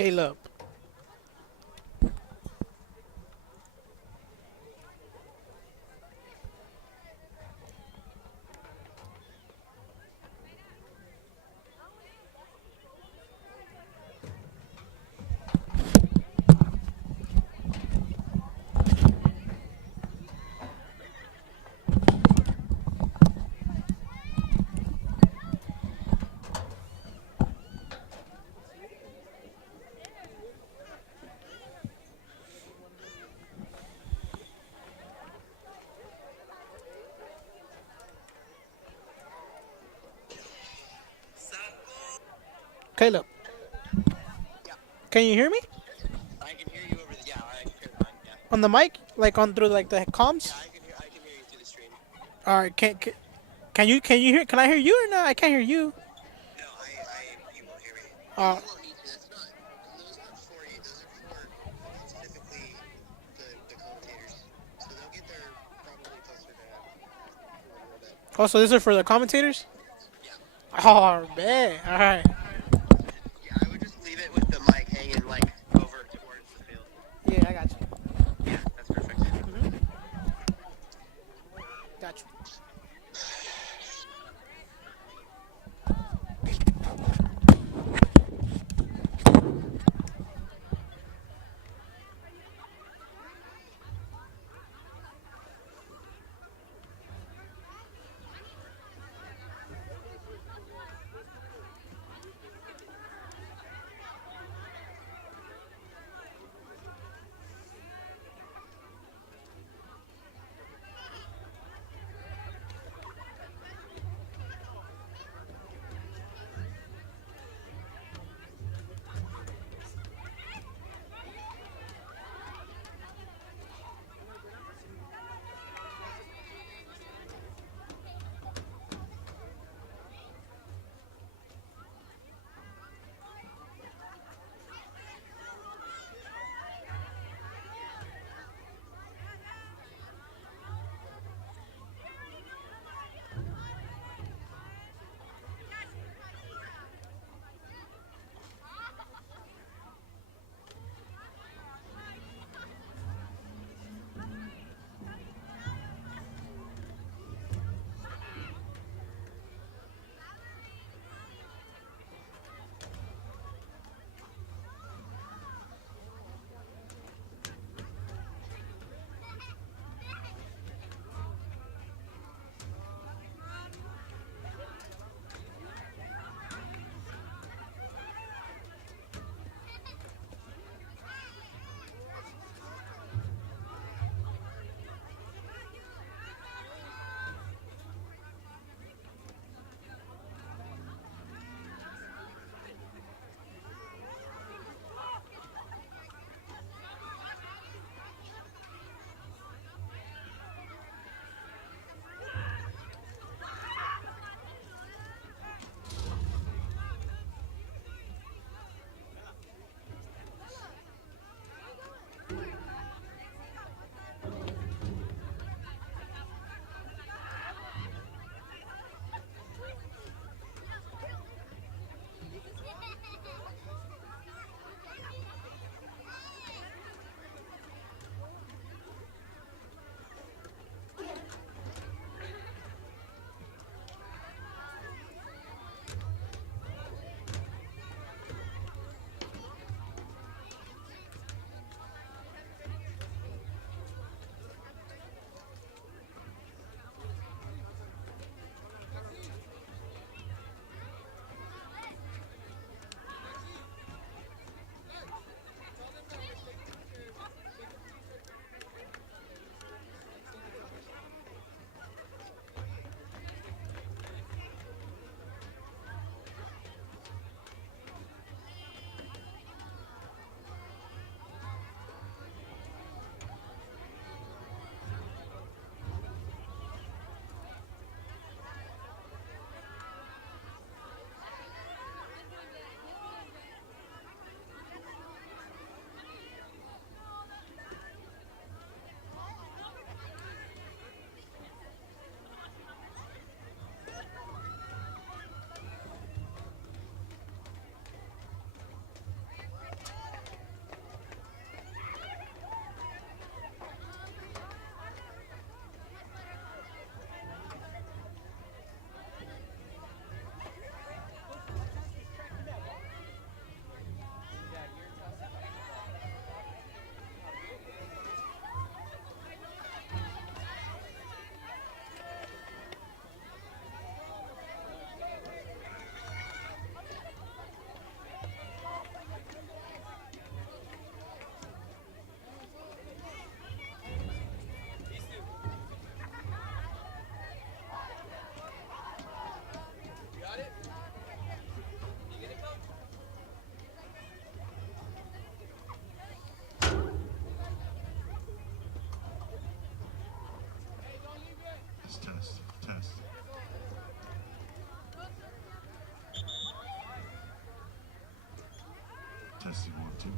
Caleb. Caleb. Can you hear me? I can hear you over the. Yeah, I can hear mine. Yeah. On the mic? Like on through like the comms? Yeah, I can hear. I can hear you through the stream. Alright, can you hear can I hear you or not? I can't hear you. No, you won't hear me. But Uh you won't need to. That's not. Those aren't for you. Those are for specifically the commentators. So they'll get there probably closer to when we're done. also this is for the commentators? Yeah. Oh man. Alright. Yeah, I would just leave it with the mic hanging like over towards the field. Yeah, I got you. Yeah, that's perfect. Got you. Testing 1, 2.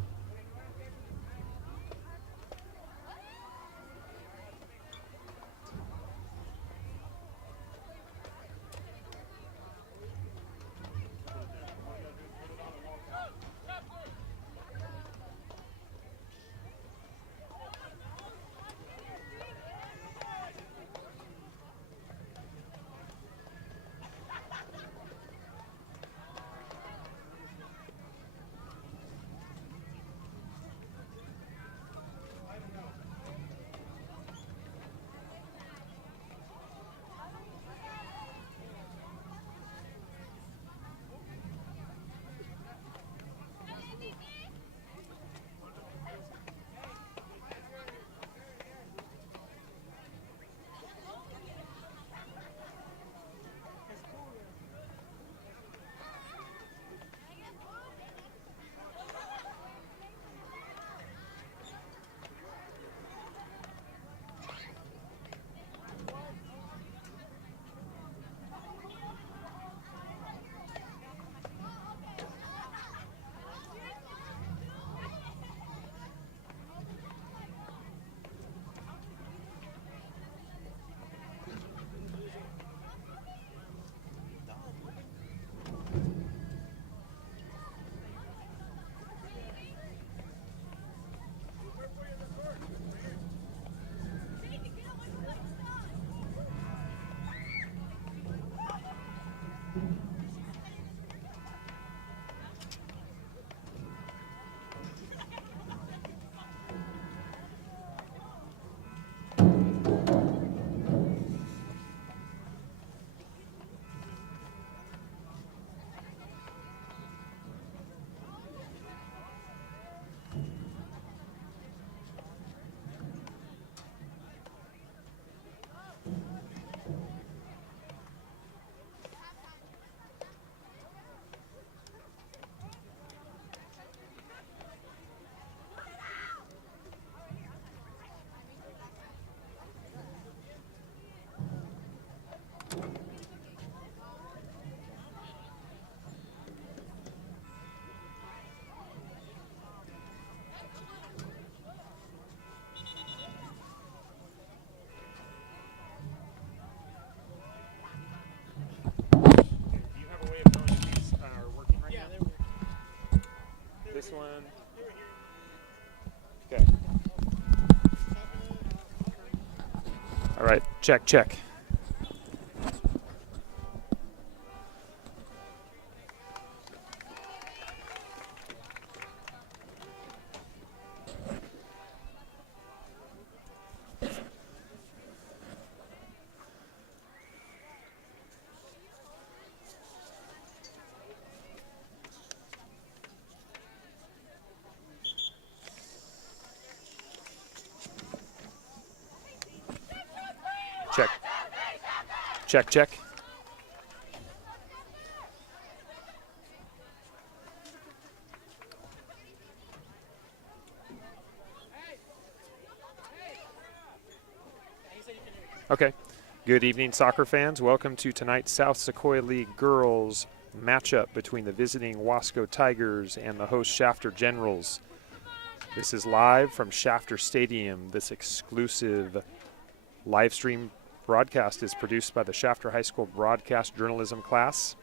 This one. Okay. All right, check, check. Check. Check, check. Okay. Good evening, soccer fans. Welcome to tonight's South Sequoia League girls matchup between the visiting Wasco Tigers and the host Shafter Generals. This is live from Shafter Stadium. This exclusive live stream broadcast is produced by the Shafter High School broadcast journalism class.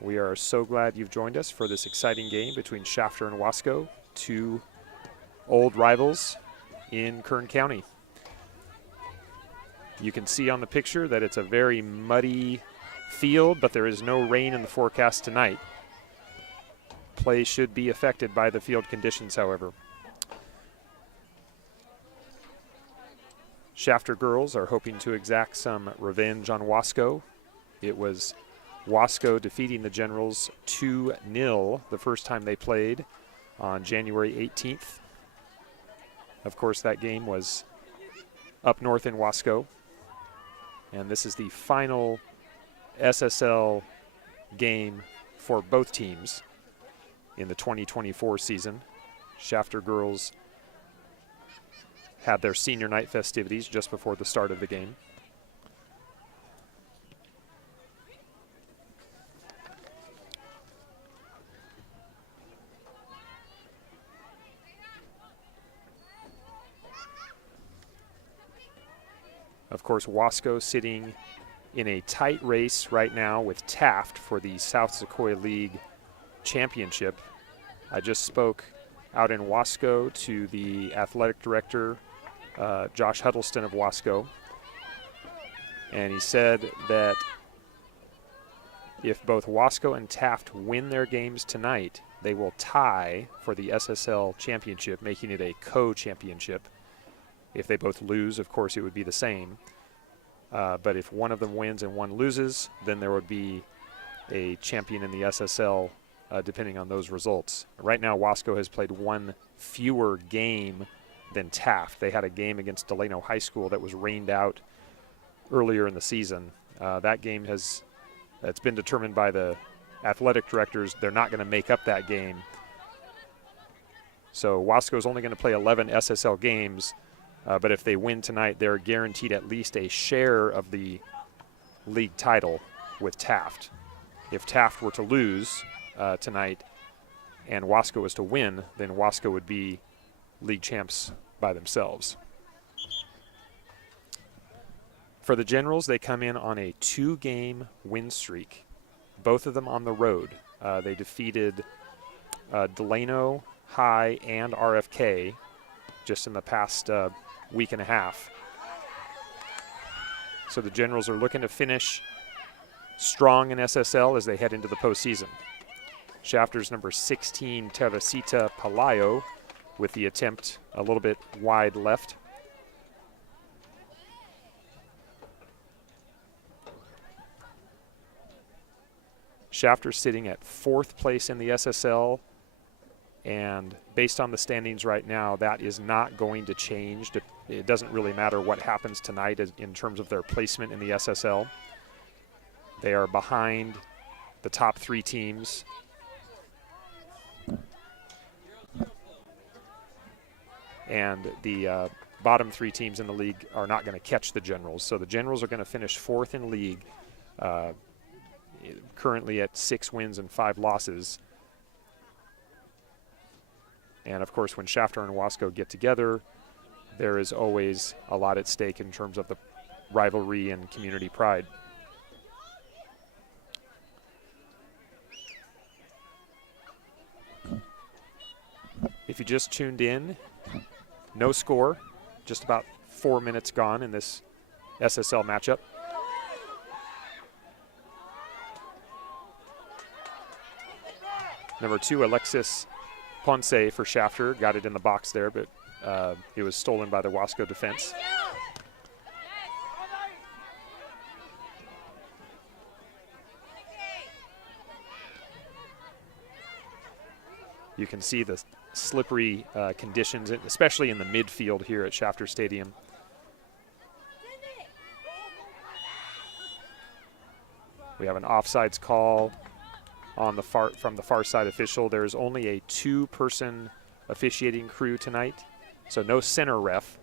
We are so glad you've joined us for this exciting game between Shafter and Wasco, two old rivals in Kern County. You can see on the picture that it's a very muddy field, but there is no rain in the forecast tonight. Play should be affected by the field conditions, however. Shafter girls are hoping to exact some revenge on Wasco. It was Wasco defeating the Generals 2-0 the first time they played on January 18th. Of course, that game was up north in Wasco. And this is the final SSL game for both teams in the 2024 season. Shafter girls had their senior night festivities just before the start of the game. Of course, Wasco sitting in a tight race right now with Taft for the South Sequoia League championship. I just spoke out in Wasco to the athletic director, Josh Huddleston of Wasco, and he said that if both Wasco and Taft win their games tonight, they will tie for the SSL championship, making it a co-championship. If they both lose, of course, it would be the same. But if one of them wins and one loses, then there would be a champion in the SSL, depending on those results. Right now, Wasco has played one fewer game than Taft. They had a game against Delano High School that was rained out earlier in the season. That game it's been determined by the athletic directors. They're not going to make up that game. So Wasco is only going to play 11 SSL games, but if they win tonight, they're guaranteed at least a share of the league title with Taft. If Taft were to lose tonight and Wasco was to win, then Wasco would be league champs by themselves. For the Generals, they come in on a 2-game win streak, both of them on the road. They defeated Delano High and RFK just in the past week and a half. So the Generals are looking to finish strong in SSL as they head into the postseason. Shafter's number 16, Teresita Palayo, with the attempt a little bit wide left. Shafter sitting at 4th place in the SSL, and based on the standings right now, that is not going to change. It doesn't really matter what happens tonight in terms of their placement in the SSL. They are behind the top 3 teams. And the bottom 3 teams in the league are not going to catch the Generals. So the Generals are going to finish 4th in league, currently at 6 wins and 5 losses. And of course, when Shafter and Wasco get together, there is always a lot at stake in terms of the rivalry and community pride. If you just tuned in, no score, just about 4 minutes gone in this SSL matchup. Number 2, Alexis Ponce for Shafter, got it in the box there, but it was stolen by the Wasco defense. You can see the slippery conditions, especially in the midfield here at Shafter Stadium. We have an offsides call on the from the far side official. There's only a 2-person officiating crew tonight, so no center ref,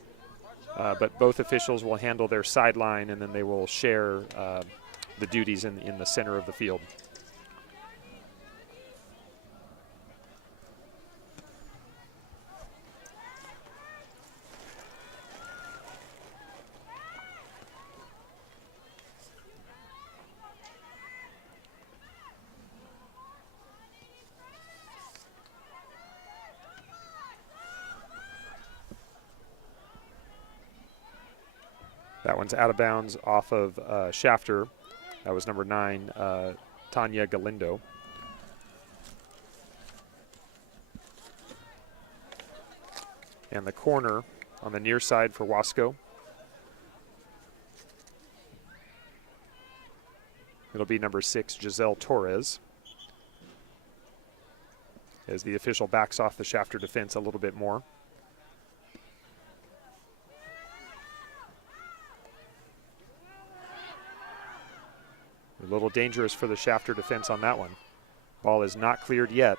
but both officials will handle their sideline, and then they will share the duties in the center of the field. That one's out of bounds off of Shafter. That was number 9, Tanya Galindo. And the corner on the near side for Wasco. It'll be number 6, Giselle Torres, as the official backs off the Shafter defense a little bit more. A little dangerous for the Shafter defense on that one. Ball is not cleared yet.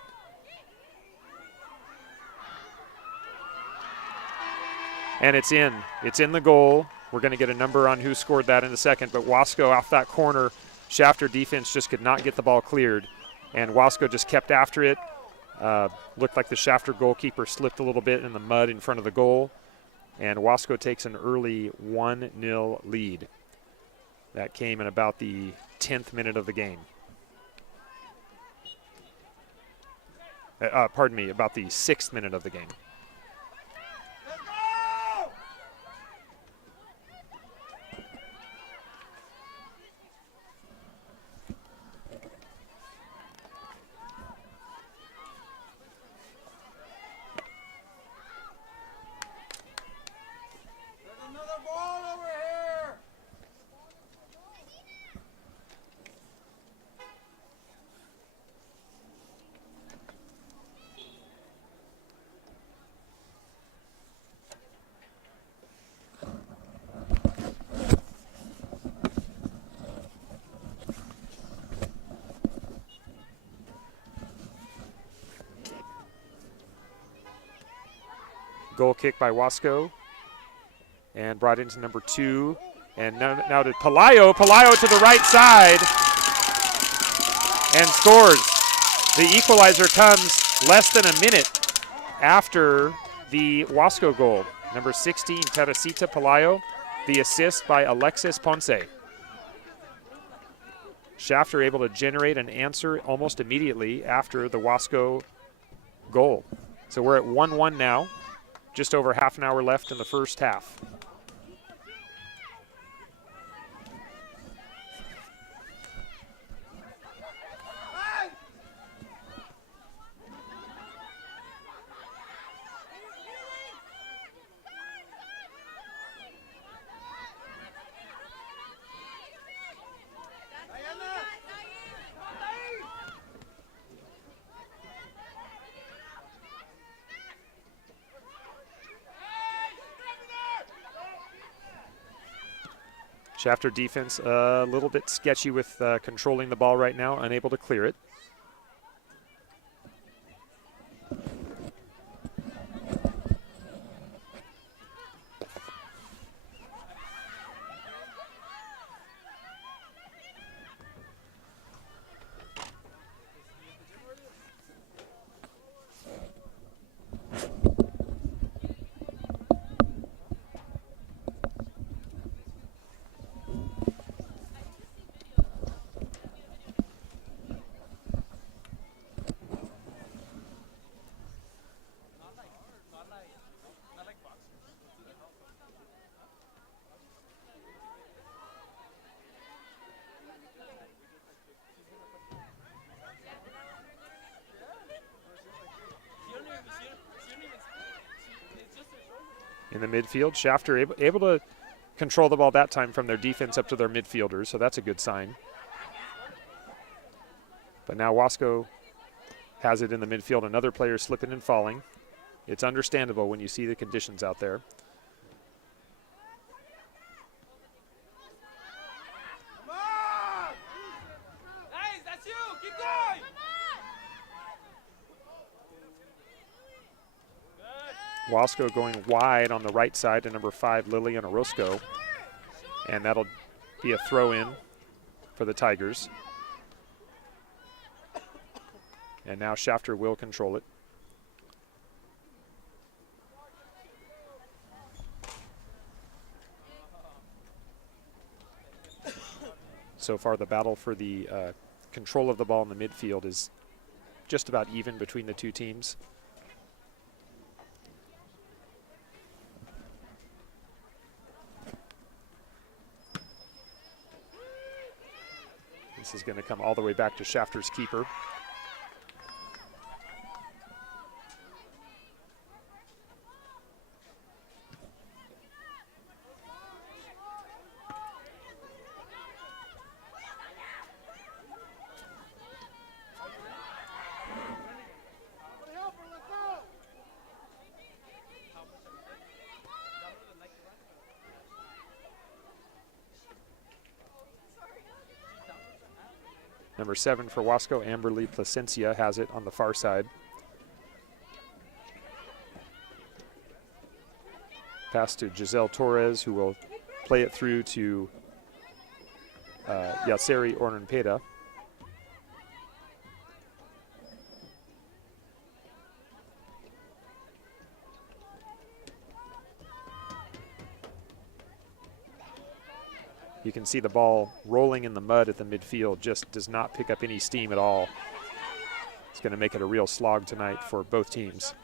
And it's in. It's in the goal. We're going to get a number on who scored that in a second, but Wasco off that corner, Shafter defense just could not get the ball cleared, and Wasco just kept after it. Looked like the Shafter goalkeeper slipped a little bit in the mud in front of the goal, and Wasco takes an early 1-0 lead. That came in about the 10th minute of the game. Pardon me, about the 6th minute of the game. Goal kick by Wasco, and brought into number 2. And now to Pelayo. Pelayo to the right side and scores. The equalizer comes less than a minute after the Wasco goal. Number 16, Teresita Pelayo. The assist by Alexis Ponce. Shafter able to generate an answer almost immediately after the Wasco goal. So we're at 1-1 now. Just over half an hour left in the first half. Shafter defense a little bit sketchy with controlling the ball right now, unable to clear it. In the midfield, Shafter able to control the ball that time from their defense up to their midfielders, so that's a good sign. But now Wasco has it in the midfield. Another player slipping and falling. It's understandable when you see the conditions out there. Wasco going wide on the right side to number 5, Lilian Orozco. And that'll be a throw-in for the Tigers. And now Shafter will control it. So far, the battle for the control of the ball in the midfield is just about even between the two teams. This is going to come all the way back to Shafter's keeper. Number 7 for Wasco, Amberly Placencia, has it on the far side. Pass to Giselle Torres, who will play it through to Yaceri Ornanpeda. You can see the ball rolling in the mud at the midfield, just does not pick up any steam at all. It's going to make it a real slog tonight for both teams.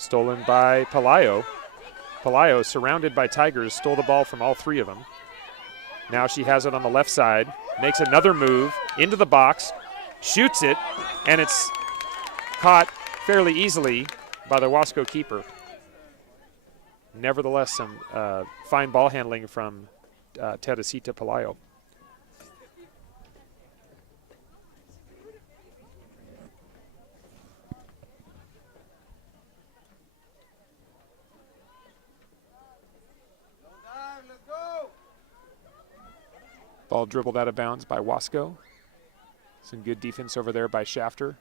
Stolen by Pelayo. Pelayo, surrounded by Tigers, stole the ball from all three of them. Now she has it on the left side, makes another move into the box, shoots it, and it's caught fairly easily by the Wasco keeper. Nevertheless, some fine ball handling from Teresita Pelayo. Ball dribbled out of bounds by Wasco. Some good defense over there by Shafter.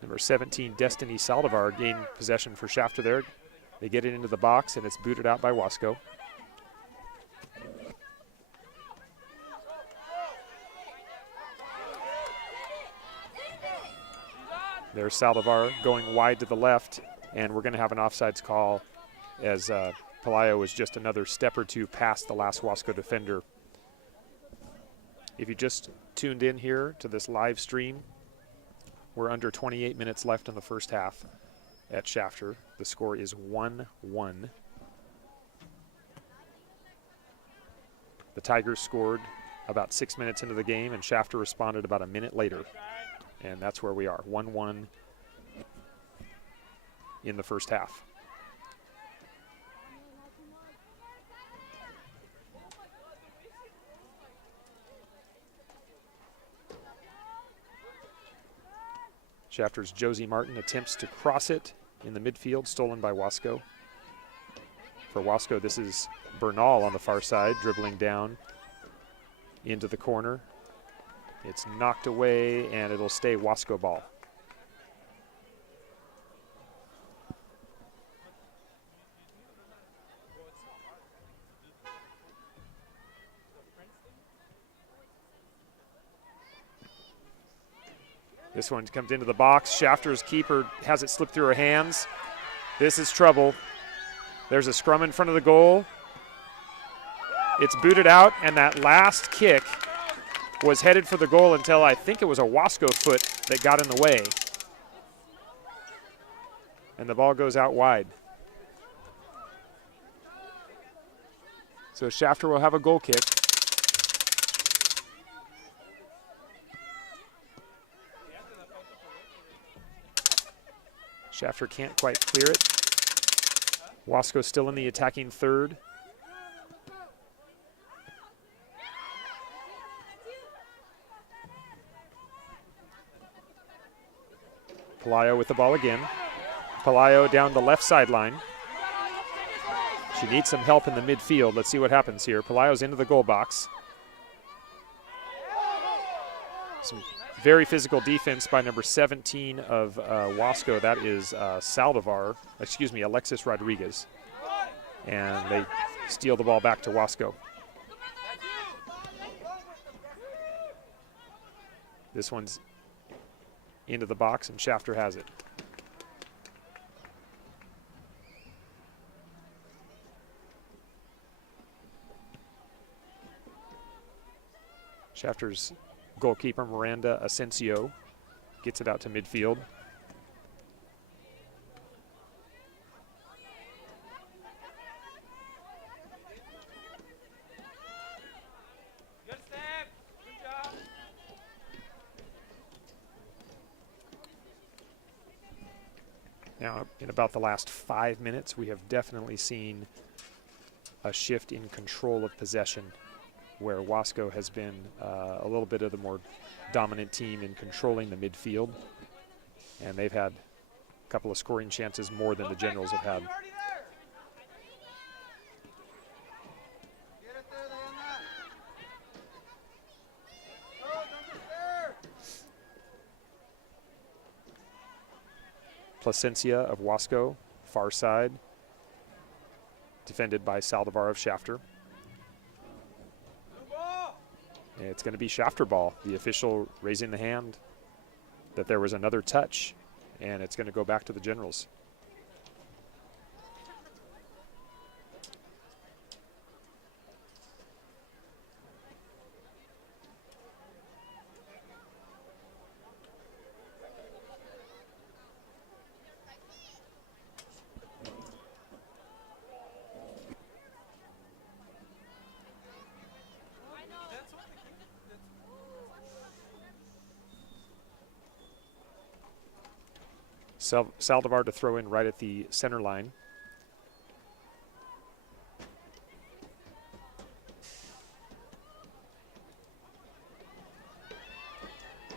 Number 17, Destiny Saldivar, gained possession for Shafter there. They get it into the box, and it's booted out by Wasco. There's Saldivar going wide to the left, and we're going to have an offsides call as Pelayo was just another step or two past the last Wasco defender. If you just tuned in here to this live stream, we're under 28 minutes left in the first half at Shafter. The score is 1-1. The Tigers scored about 6 minutes into the game, and Shafter responded about a minute later. And that's where we are, 1-1 in the first half. Shafter's Josie Martin attempts to cross it in the midfield, stolen by Wasco. For Wasco, this is Bernal on the far side, dribbling down into the corner. It's knocked away, and it'll stay Wasco ball. This one comes into the box. Shafter's keeper has it slip through her hands. This is trouble. There's a scrum in front of the goal. It's booted out, and that last kick was headed for the goal until I think it was a Wasco foot that got in the way. And the ball goes out wide. So Shafter will have a goal kick. Shafter can't quite clear it. Wasco still in the attacking third. Pelayo with the ball again. Pelayo down the left sideline. She needs some help in the midfield. Let's see what happens here. Pelayo's into the goal box. Some very physical defense by number 17 of Wasco. That is Alexis Rodriguez. And they steal the ball back to Wasco. This one's into the box, and Shafter has it. Shafter's goalkeeper, Miranda Asensio, gets it out to midfield. Now, in about the last 5 minutes, we have definitely seen a shift in control of possession, where Wasco has been a little bit of the more dominant team in controlling the midfield. And they've had a couple of scoring chances more than the Generals have had. Placencia of Wasco, far side, defended by Saldivar of Shafter. And it's going to be Shafter ball. The official raising the hand that there was another touch, and it's going to go back to the Generals. Saldivar to throw in right at the center line.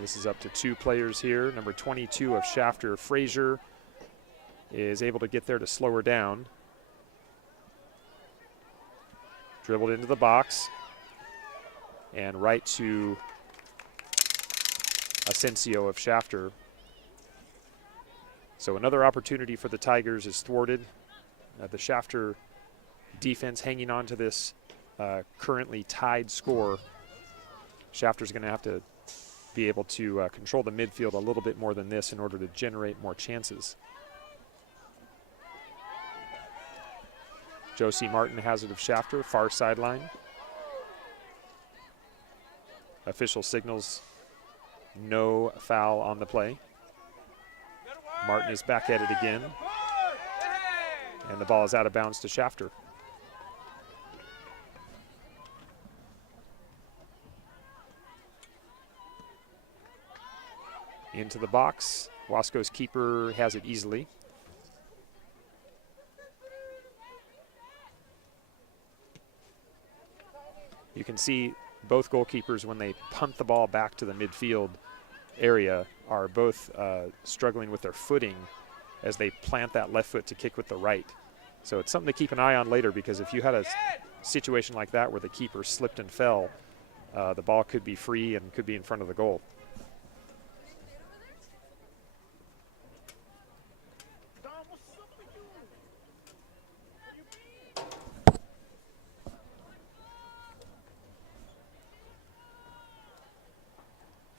This is up to 2 players here. Number 22 of Shafter, Frazier, is able to get there to slow her down. Dribbled into the box. And right to Asensio of Shafter. So another opportunity for the Tigers is thwarted. The Shafter defense hanging on to this currently tied score. Shafter's going to have to be able to control the midfield a little bit more than this in order to generate more chances. Josie Martin has it of Shafter, far sideline. Official signals no foul on the play. Martin is back at it again. And the ball is out of bounds to Shafter. Into the box. Wasco's keeper has it easily. You can see both goalkeepers, when they punt the ball back to the midfield area, are both struggling with their footing as they plant that left foot to kick with the right. So it's something to keep an eye on later, because if you had a situation like that where the keeper slipped and fell, the ball could be free and could be in front of the goal.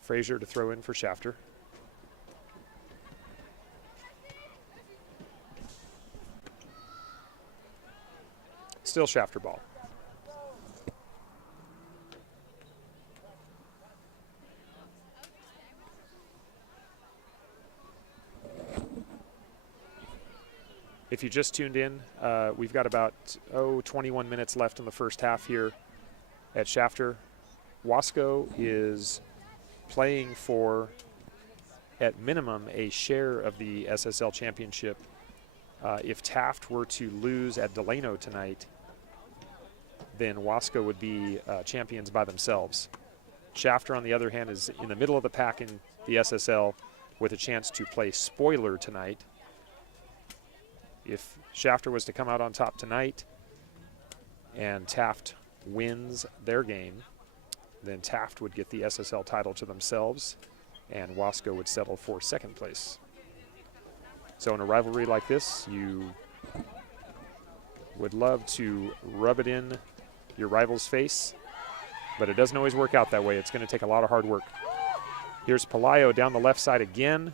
Frazier to throw in for Shafter. Still Shafter ball. If you just tuned in, we've got about 21 minutes left in the first half here at Shafter. Wasco is playing for, at minimum, a share of the SSL championship. If Taft were to lose at Delano tonight, then Wasco would be champions by themselves. Shafter, on the other hand, is in the middle of the pack in the SSL with a chance to play spoiler tonight. If Shafter was to come out on top tonight and Taft wins their game, then Taft would get the SSL title to themselves, and Wasco would settle for second place. So in a rivalry like this, you would love to rub it in your rival's face, but it doesn't always work out that way. It's going to take a lot of hard work. Here's Pelayo down the left side again.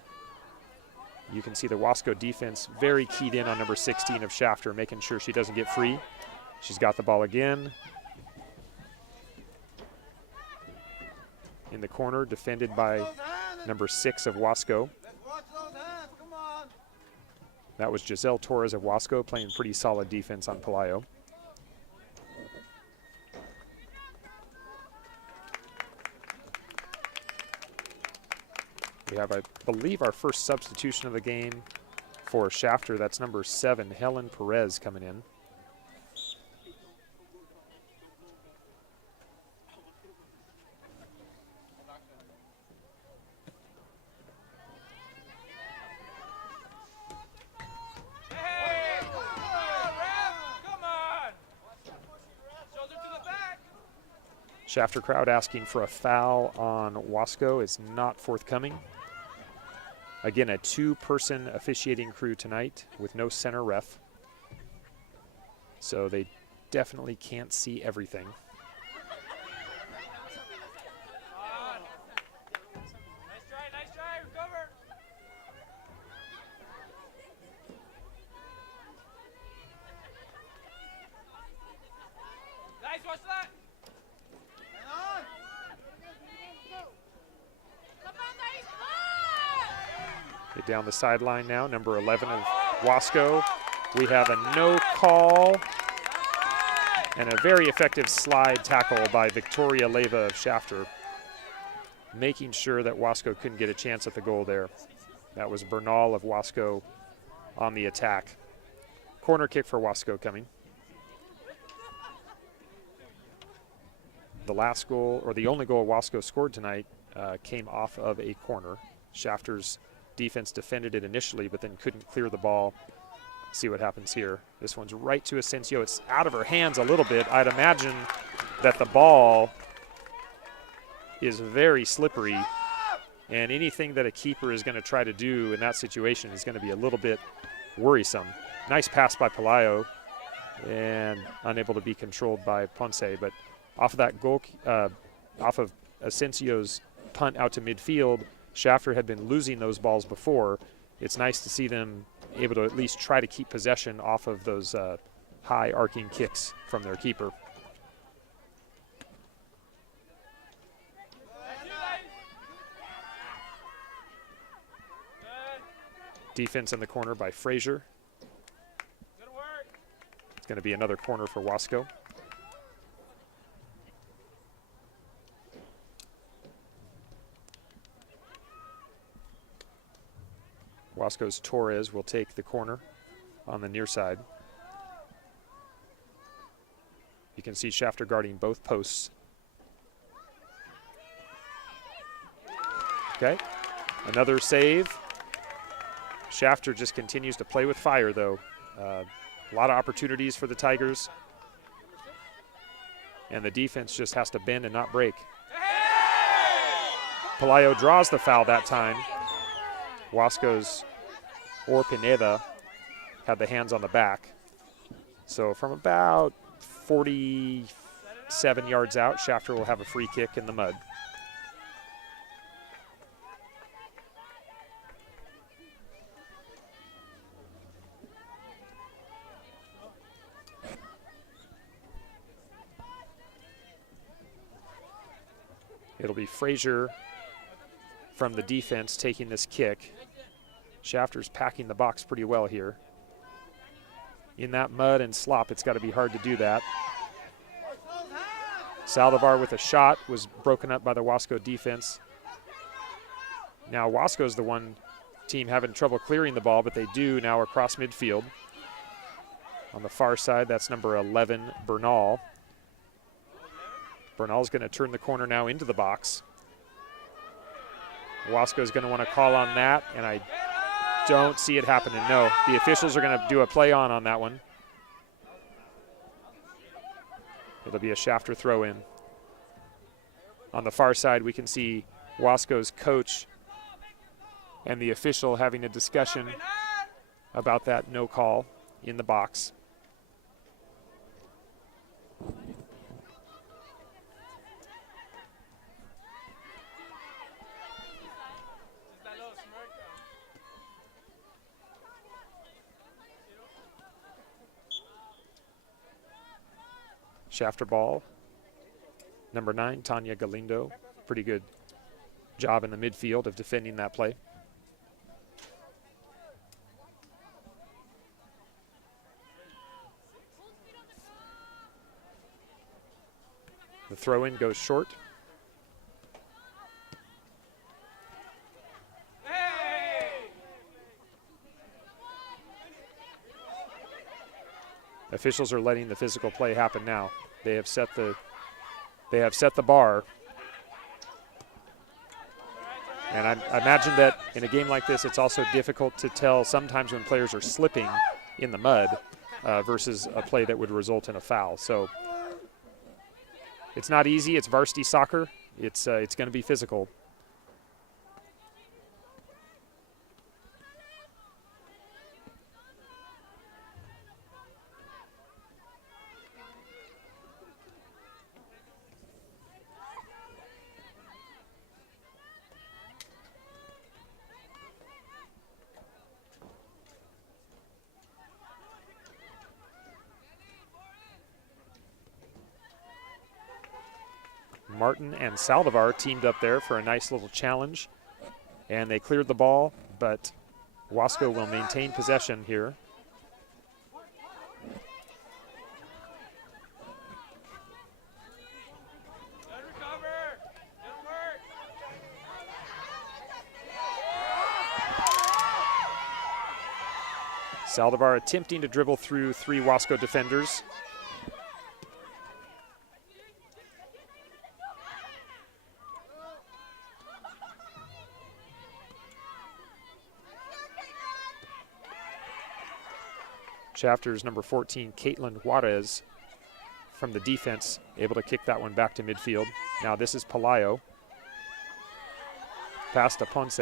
You can see the Wasco defense very keyed in on number 16 of Shafter, making sure she doesn't get free. She's got the ball again. In the corner, defended by number 6 of Wasco. That was Giselle Torres of Wasco playing pretty solid defense on Pelayo. We have, I believe, our first substitution of the game for Shafter. That's number 7, Helen Perez, coming in. Shafter crowd asking for a foul on Wasco is not forthcoming. Again, a 2-person officiating crew tonight with no center ref. So they definitely can't see everything. Nice try, recover. Nice, watch that. Get down the sideline now, number 11 of Wasco. We have a no call and a very effective slide tackle by Victoria Leva of Shafter, making sure that Wasco couldn't get a chance at the goal there. That was Bernal of Wasco on the attack. Corner kick for Wasco coming. The last goal, or the only goal Wasco scored tonight, came off of a corner. Shafter's defense defended it initially, but then couldn't clear the ball. See what happens here. This one's right to Asensio. It's out of her hands a little bit. I'd imagine that the ball is very slippery, and anything that a keeper is going to try to do in that situation is going to be a little bit worrisome. Nice pass by Pelayo, and unable to be controlled by Ponce, but off of that goal, off of Asensio's punt out to midfield, Shafter had been losing those balls before. It's nice to see them able to at least try to keep possession off of those high arcing kicks from their keeper. Defense in the corner by Frazier. It's going to be another corner for Wasco. Wasco's Torres will take the corner on the near side. You can see Shafter guarding both posts. Okay, another save. Shafter just continues to play with fire, though. A lot of opportunities for the Tigers. And the defense just has to bend and not break. Pelayo draws the foul that time. Wasco's or Pineda had the hands on the back. So from about 47 yards out, Shafter will have a free kick in the mud. It'll be Frazier from the defense taking this kick. Shafter's packing the box pretty well here. In that mud and slop, it's got to be hard to do that. Saldivar with a shot was broken up by the Wasco defense. Now Wasco's the one team having trouble clearing the ball, but they do now across midfield. On the far side, that's number 11, Bernal. Bernal's going to turn the corner now into the box. Wasco's going to want to call on that, and I don't see it happening. No, the officials are going to do a play on that one. It'll be a Shafter throw in. On the far side, we can see Wasco's coach and the official having a discussion about that no call in the box. Shafter ball. Number 9, Tanya Galindo. Pretty good job in the midfield of defending that play. The throw-in goes short. Officials are letting the physical play happen now. They have set the bar. And I imagine that in a game like this, it's also difficult to tell sometimes when players are slipping in the mud versus a play that would result in a foul. So It's not easy. It's varsity soccer. It's going to be physical. Martin and Saldivar teamed up there for a nice little challenge, and they cleared the ball, but Wasco will maintain possession here. Good recover. Good work. Saldivar attempting to dribble through 3 Wasco defenders. Chapters number 14, Caitlin Juarez, from the defense, able to kick that one back to midfield. Now this is Palayo. Pass to Ponce.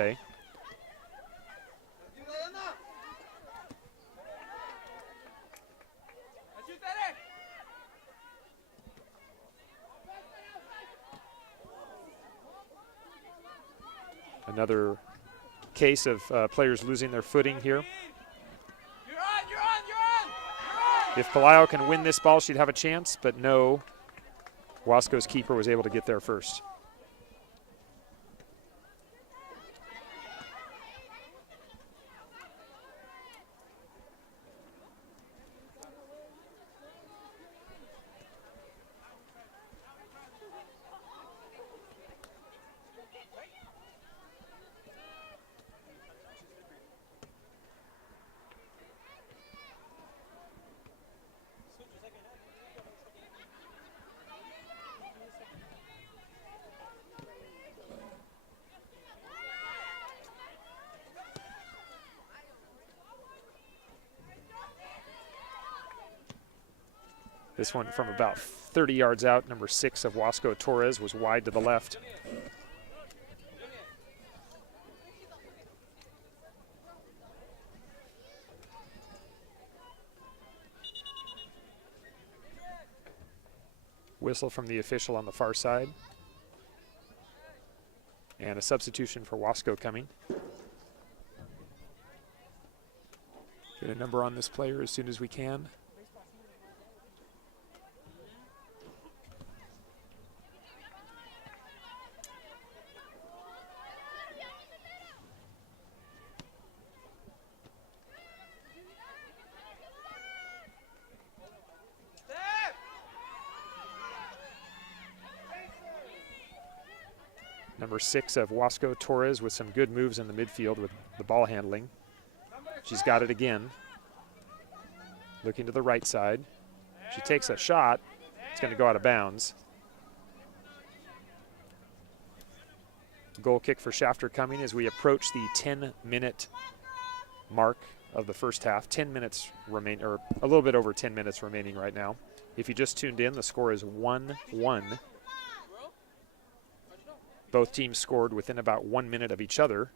Another case of players losing their footing here. You're on, you're on, you're on, you're on. If Palayo can win this ball, she'd have a chance, but no. Wasco's keeper was able to get there first. This one from about 30 yards out, number 6 of Wasco, Torres, was wide to the left. Whistle from the official on the far side. And a substitution for Wasco coming. Get a number on this player as soon as we can. Number 6 of Wasco, Torres, with some good moves in the midfield with the ball handling. She's got it again. Looking to the right side. She takes a shot. It's going to go out of bounds. Goal kick for Shafter coming as we approach the 10-minute mark of the first half. 10 minutes remain, or a little bit over 10 minutes remaining right now. If you just tuned in, the score is 1-1. Both teams scored within about 1 minute of each other.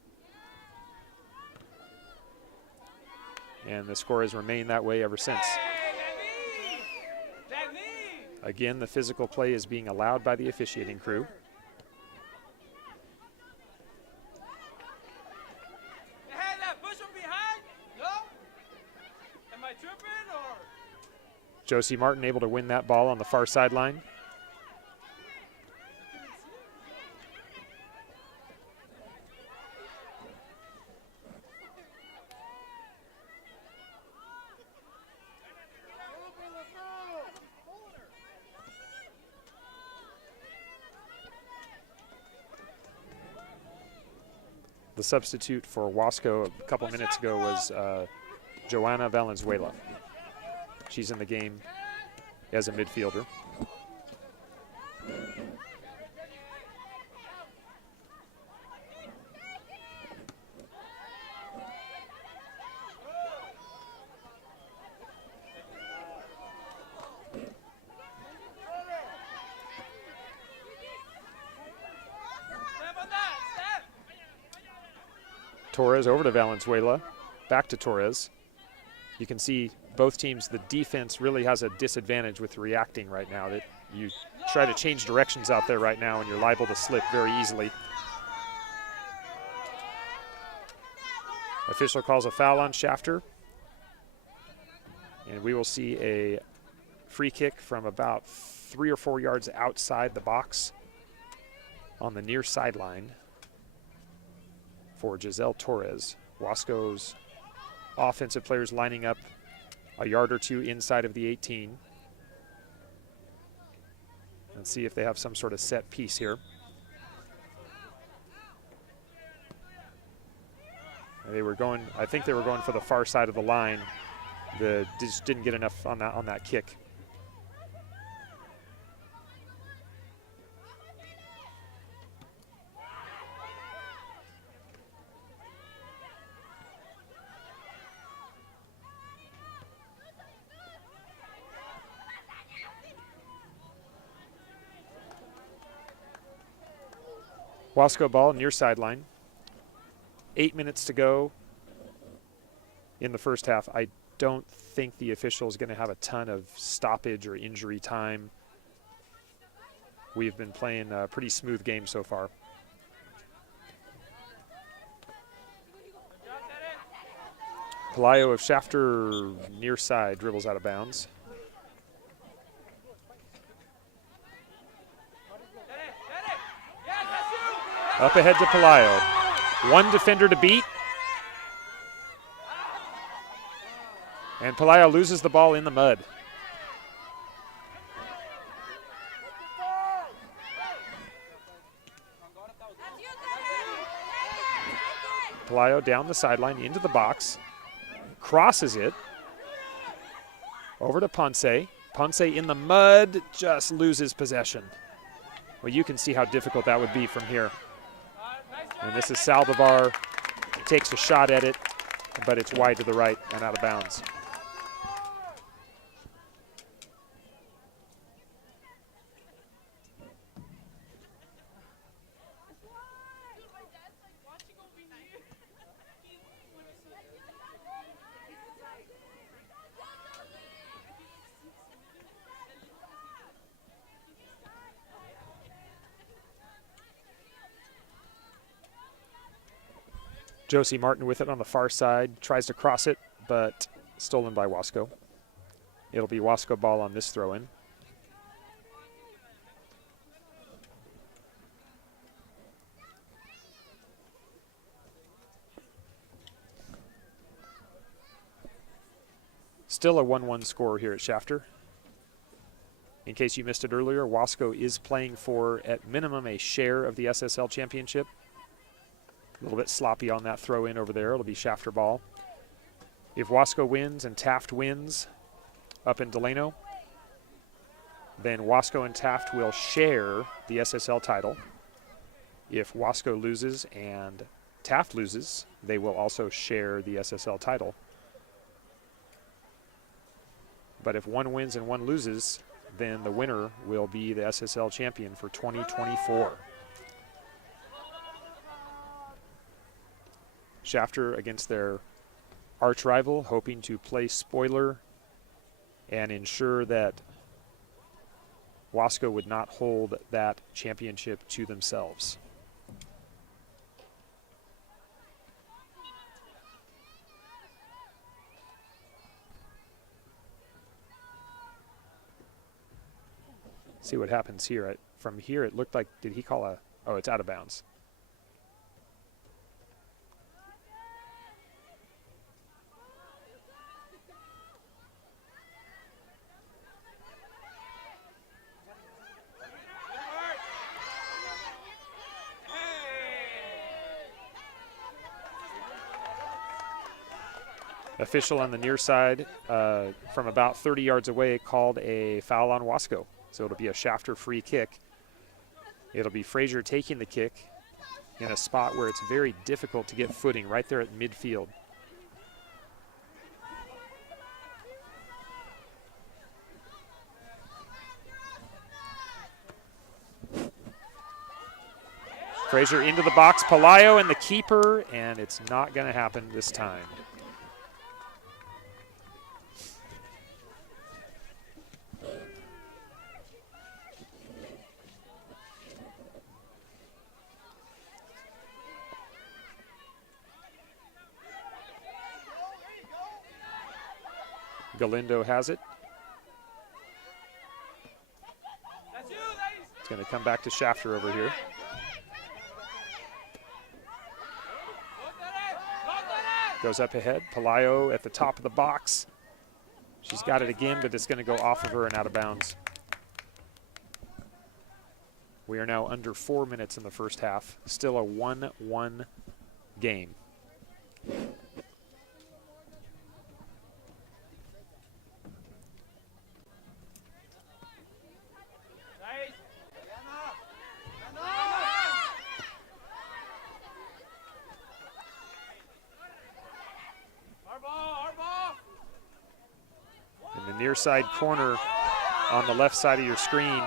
And the score has remained that way ever since. Again, the physical play is being allowed by the officiating crew. Push from behind? No? Am I tripping or? Josie Martin able to win that ball on the far sideline. The substitute for Wasco a couple minutes ago was Joanna Valenzuela. She's in the game as a midfielder. Torres over to Valenzuela, back to Torres. You can see both teams, the defense really has a disadvantage with reacting right now. That you try to change directions out there right now and you're liable to slip very easily. Official calls a foul on Shafter. And we will see a free kick from about 3 or 4 yards outside the box on the near sideline for Giselle Torres. Wasco's offensive players lining up a yard or two inside of the 18. Let's see if they have some sort of set piece here. They were going, I think they were going for the far side of the line. Just didn't get enough on that kick. Wasco ball near sideline. 8 minutes to go in the first half. I don't think the official is going to have a ton of stoppage or injury time. We've been playing a pretty smooth game so far. Pelayo of Shafter near side dribbles out of bounds. Up ahead to Pelayo. One defender to beat. And Pelayo loses the ball in the mud. Pelayo down the sideline into the box. Crosses it. Over to Ponce. Ponce in the mud, just loses possession. Well, you can see how difficult that would be from here. And this is Saldivar, takes a shot at it, but it's wide to the right and out of bounds. Josie Martin with it on the far side, tries to cross it, but stolen by Wasco. It'll be Wasco ball on this throw-in. Still a 1-1 score here at Shafter. In case you missed it earlier, Wasco is playing for, at minimum, a share of the SSL championship. A little bit sloppy on that throw in over there. It'll be Shafter ball. If Wasco wins and Taft wins up in Delano, then Wasco and Taft will share the SSL title. If Wasco loses and Taft loses, they will also share the SSL title. But if one wins and one loses, then the winner will be the SSL champion for 2024. Shafter against their arch rival, hoping to play spoiler and ensure that Wasco would not hold that championship to themselves. See what happens here. From here, it looked like, did he call a, oh, it's out of bounds. Official on the near side from about 30 yards away called a foul on Wasco. So it'll be a Shafter free kick. It'll be Frazier taking the kick in a spot where it's very difficult to get footing, right there at midfield. Frazier into the box, Pelayo and the keeper, and it's not going to happen this time. Galindo has it. It's going to come back to Shafter over here. Goes up ahead. Pelayo at the top of the box. She's got it again, but it's going to go off of her and out of bounds. We are now under 4 minutes in the first half. Still a 1-1 game. Near side corner on the left side of your screen.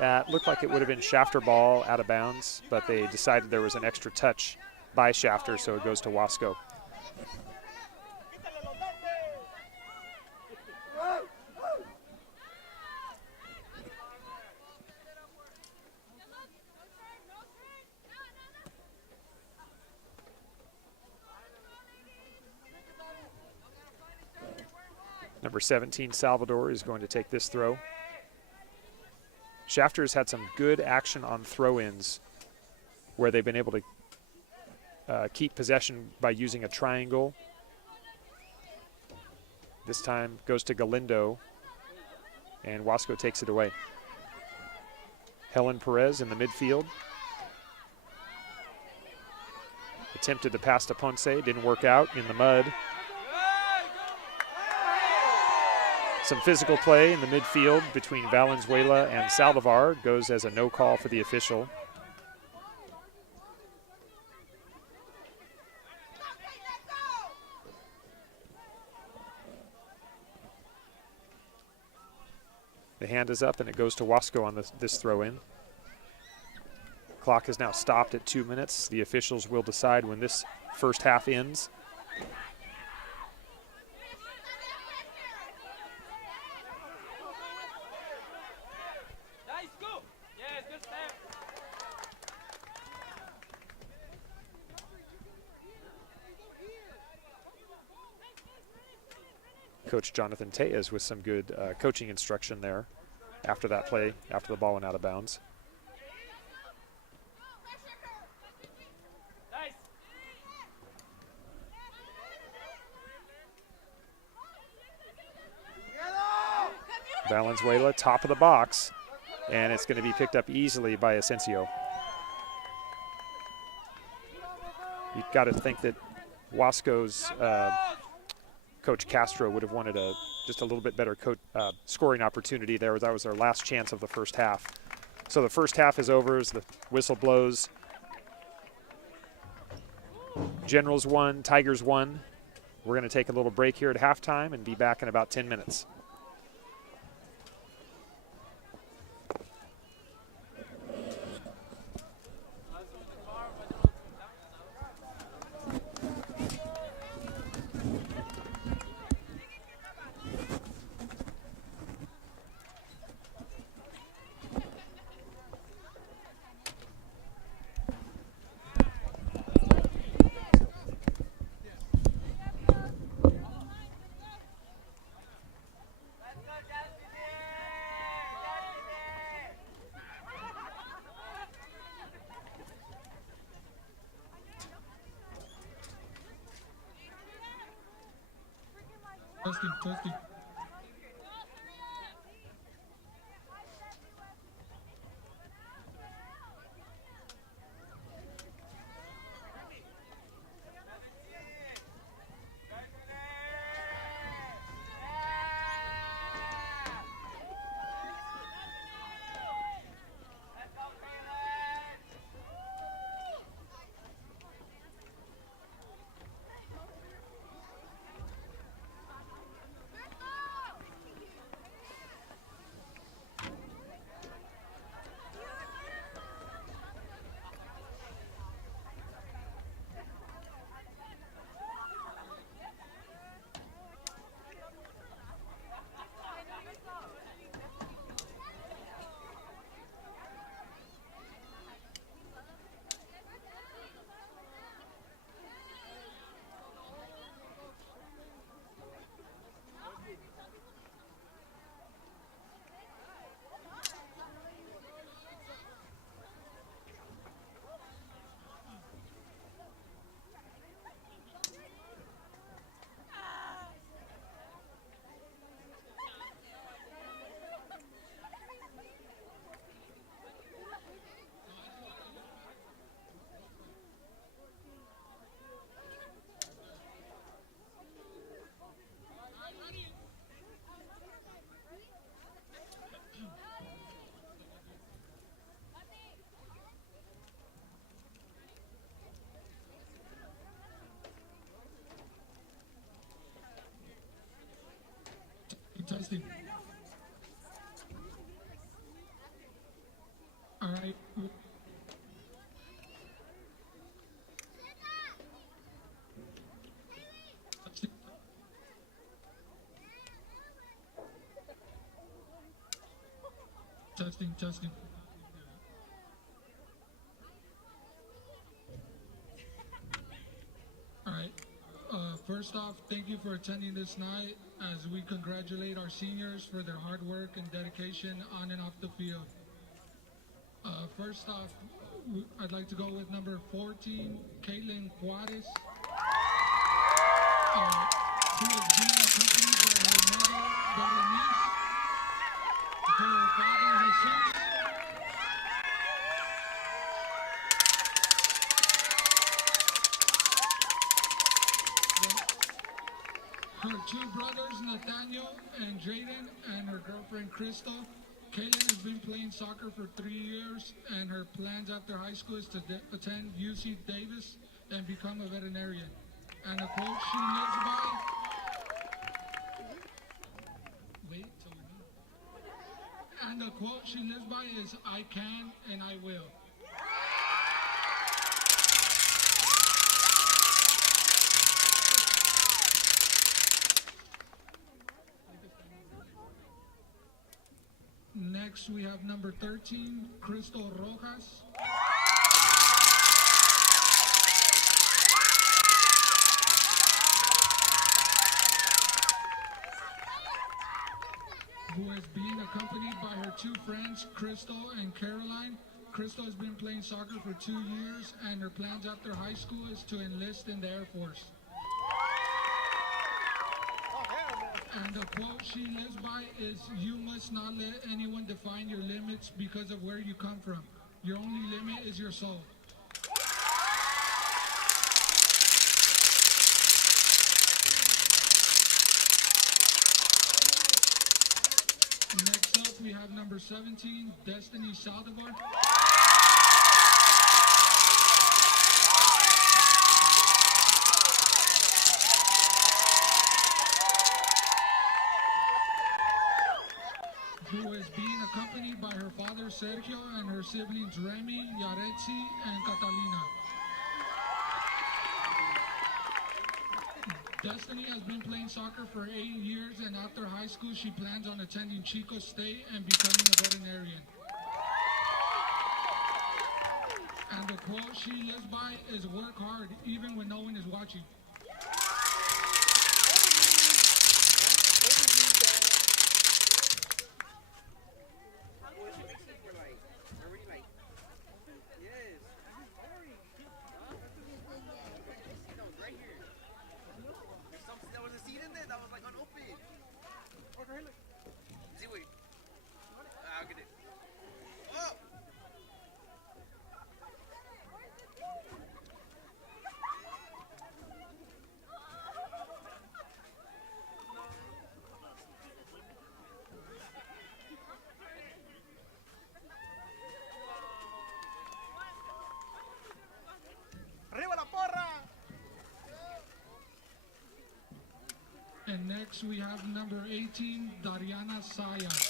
That looked like it would have been Shafter ball out of bounds, but they decided there was an extra touch by Shafter, so it goes to Wasco. Number 17, Salvador, is going to take this throw. Shafter's had some good action on throw-ins where they've been able to keep possession by using a triangle. This time goes to Galindo, and Wasco takes it away. Helen Perez in the midfield. Attempted to pass to Ponce, didn't work out in the mud. Some physical play in the midfield between Valenzuela and Saldivar. Goes as a no call for the official. The hand is up and it goes to Wasco on this throw-in. Clock is now stopped at 2 minutes. The officials will decide when this first half ends. Coach Jonathan Tejas with some good coaching instruction there after that play, after the ball went out of bounds. Valenzuela, top of the box, and it's going to be picked up easily by Asensio. You've got to think that Wasco's Coach Castro would have wanted just a little bit better scoring opportunity there. That was their last chance of the first half. So the first half is over as the whistle blows. Generals won, Tigers won. We're going to take a little break here at halftime and be back in about 10 minutes. Testing. Testing. All right. Testing, testing. All right. First off, thank you for attending this night as we congratulate our seniors for their hard work and dedication on and off the field. First off, I'd like to go with number 14, Caitlin Juarez, who is being accompanied by her mother, Berenice, her father, Jesus. Her two brothers, Nathaniel and Jaden, and her girlfriend, Crystal. Kaylin has been playing soccer for 3 years, and her plans after high school is to attend UC Davis and become a veterinarian. And the quote she lives by, wait till we and the quote she lives by is, I can and I will. Next, we have number 13, Crystal Rojas. Who is being accompanied by her two friends, Crystal and Caroline. Crystal has been playing soccer for 2 years, and her plans after high school is to enlist in the Air Force. And the quote she lives by is, you must not let anyone define your limits because of where you come from. Your only limit is your soul. Next up, we have number 17, Destiny Saldivar. Who is being accompanied by her father Sergio and her siblings Remy, Yaretsi, and Catalina. Destiny has been playing soccer for 8 years, and after high school she plans on attending Chico State and becoming a veterinarian. And the quote she lives by is, work hard even when no one is watching. And next we have number 18, Dariana Sayas.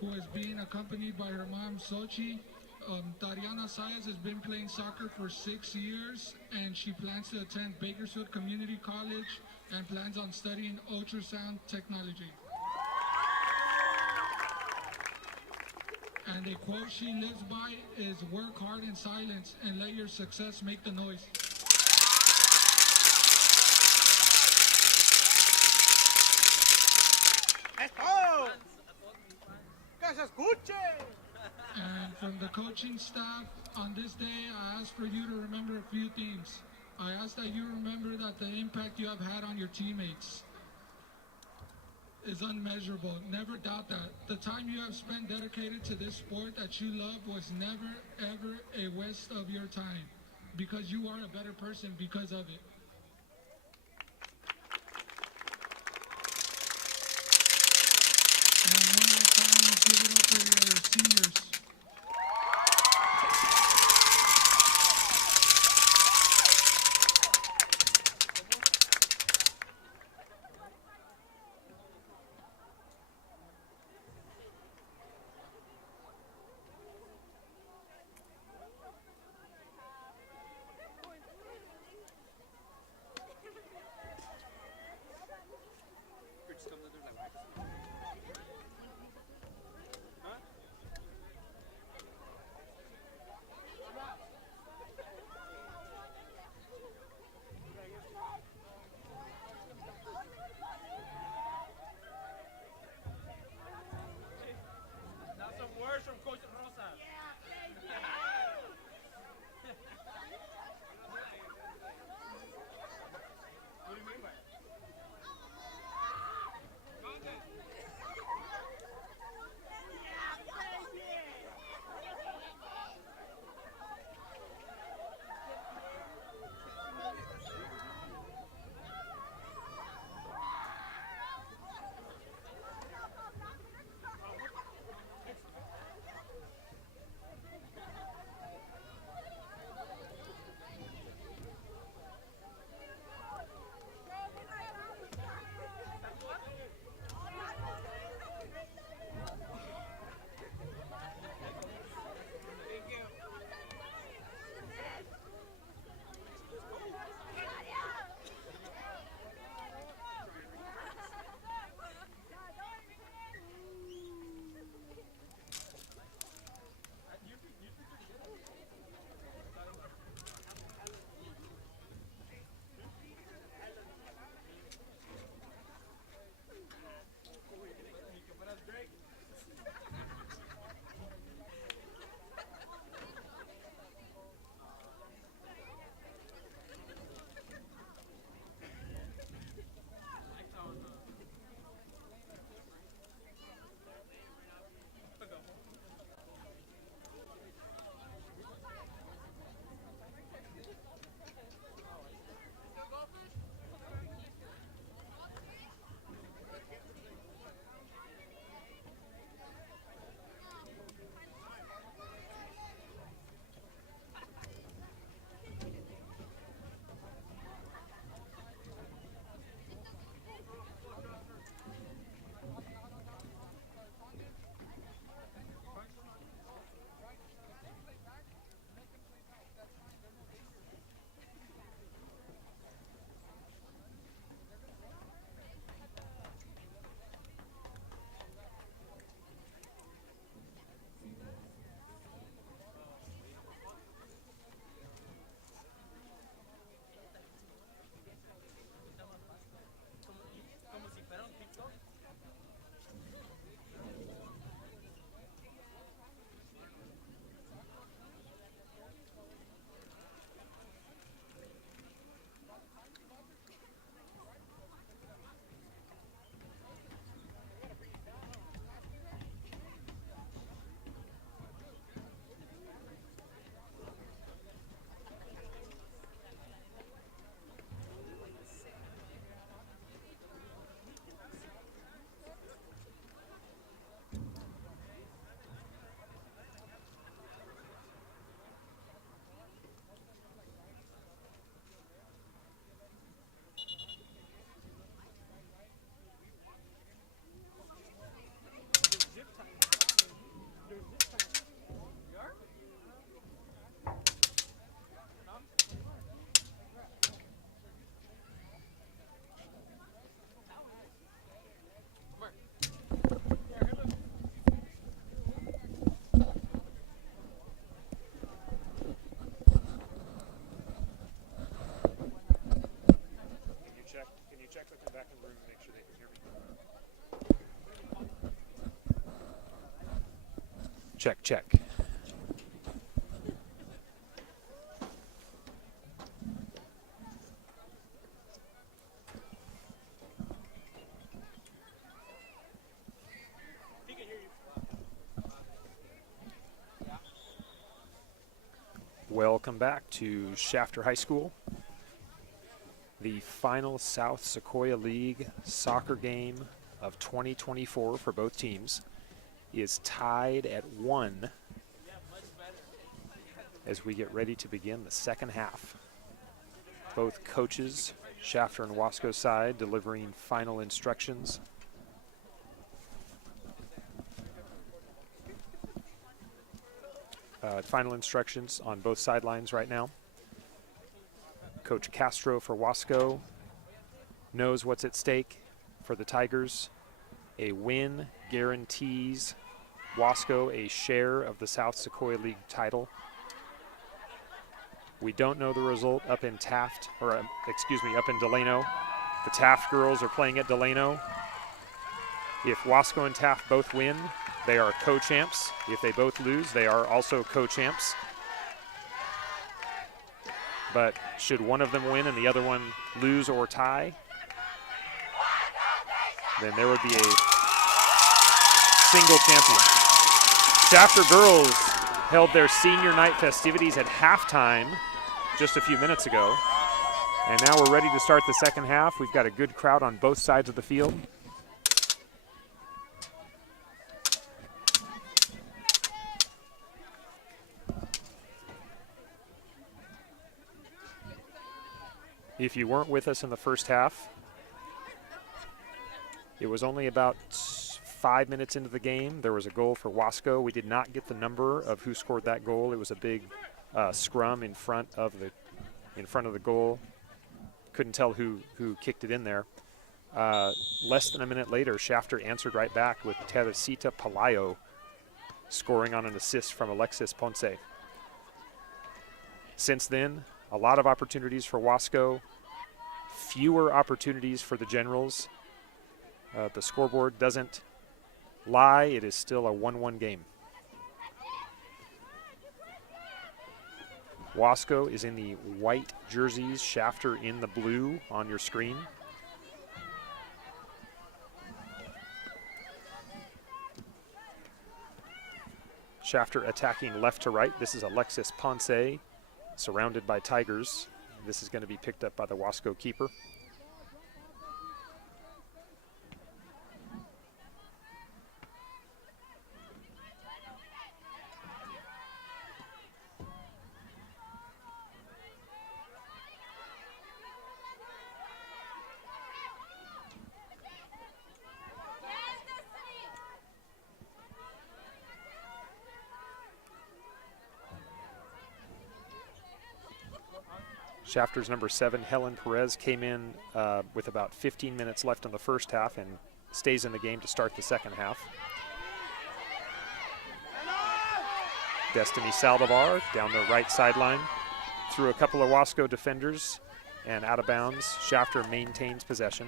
Who is being accompanied by her mom, Sochi. Tariana Sayas has been playing soccer for 6 years, and she plans to attend Bakersfield Community College and plans on studying ultrasound technology. And a quote she lives by is, work hard in silence and let your success make the noise. And from the coaching staff, on this day, I ask for you to remember a few things. I ask that you remember that the impact you have had on your teammates is unmeasurable. Never doubt that. The time you have spent dedicated to this sport that you love was never, ever a waste of your time, because you are a better person because of it. Check, check. Welcome back to Shafter High School. The final South Sequoia League soccer game of 2024 for both teams is tied at 1 as we get ready to begin the second half. Both coaches, Shafter and Wasco side, delivering final instructions. Final instructions on both sidelines right now. Coach Castro for Wasco knows what's at stake for the Tigers. A win guarantees Wasco a share of the South Sequoia League title. We don't know the result up in Taft, or up in Delano. The Taft girls are playing at Delano. If Wasco and Taft both win, they are co-champs. If they both lose, they are also co-champs. But should one of them win and the other one lose or tie, then there would be a single champion. Shafter girls held their senior night festivities at halftime just a few minutes ago. And now we're ready to start the second half. We've got a good crowd on both sides of the field. If you weren't with us in the first half, it was only about 5 minutes into the game. There was a goal for Wasco. We did not get the number of who scored that goal. It was a big scrum in front of the goal. Couldn't tell who kicked it in there. Less than a minute later, Shafter answered right back with Teresita Palayo scoring on an assist from Alexis Ponce. Since then, a lot of opportunities for Wasco, fewer opportunities for the Generals. The scoreboard doesn't lie. It is still a 1-1 game. Wasco is in the white jerseys, Shafter in the blue on your screen. Shafter attacking left to right. This is Alexis Ponce, surrounded by Tigers. This is going to be picked up by the Wasco keeper. Shafter's number 7, Helen Perez, came in with about 15 minutes left in the first half and stays in the game to start the second half. Destiny Saldivar down the right sideline through a couple of Wasco defenders and out of bounds. Shafter maintains possession.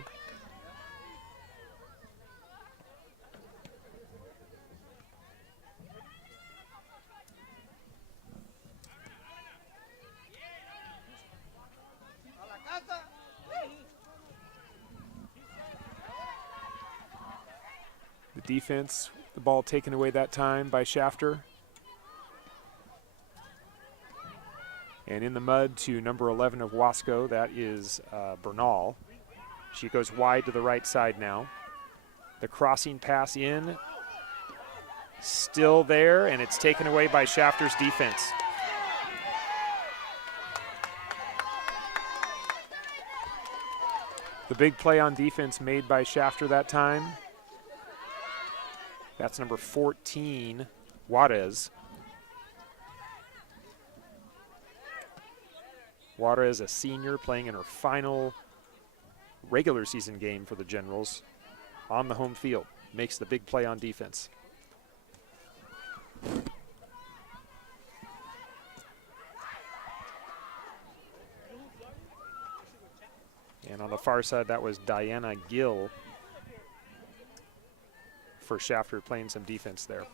Defense, the ball taken away that time by Shafter. And in the mud to number 11 of Wasco, that is Bernal. She goes wide to the right side now. The crossing pass in, still there, and it's taken away by Shafter's defense. The big play on defense made by Shafter that time. That's number 14, Juarez. Juarez, a senior, playing in her final regular season game for the Generals on the home field. Makes the big play on defense. And on the far side, that was Diana Gill for Shafter playing some defense there.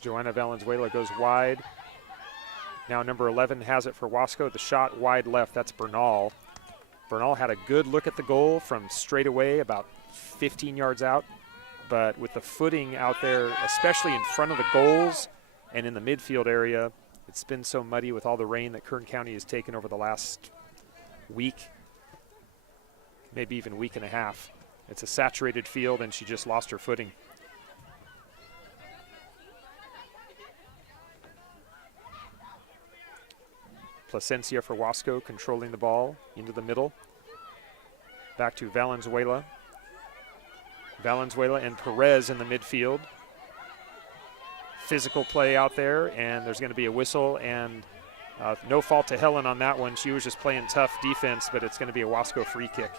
Joanna Valenzuela goes wide. Now number 11 has it for Wasco. The shot wide left, that's Bernal. Bernal had a good look at the goal from straight away, about 15 yards out. But with the footing out there, especially in front of the goals and in the midfield area, it's been so muddy with all the rain that Kern County has taken over the last week, maybe even week and a half. It's a saturated field, and she just lost her footing. Placencia for Wasco, controlling the ball into the middle. Back to Valenzuela. Valenzuela and Perez in the midfield. Physical play out there, and there's going to be a whistle, and no fault to Helen on that one. She was just playing tough defense, but it's going to be a Wasco free kick.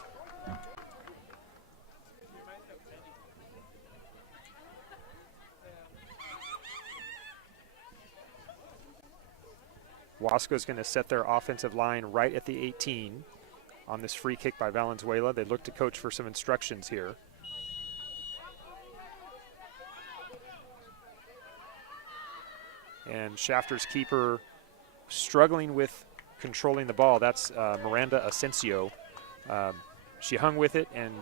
Wasco's going to set their offensive line right at the 18 on this free kick by Valenzuela. They look to coach for some instructions here. And Shafter's keeper struggling with controlling the ball. That's Miranda Asensio. She hung with it and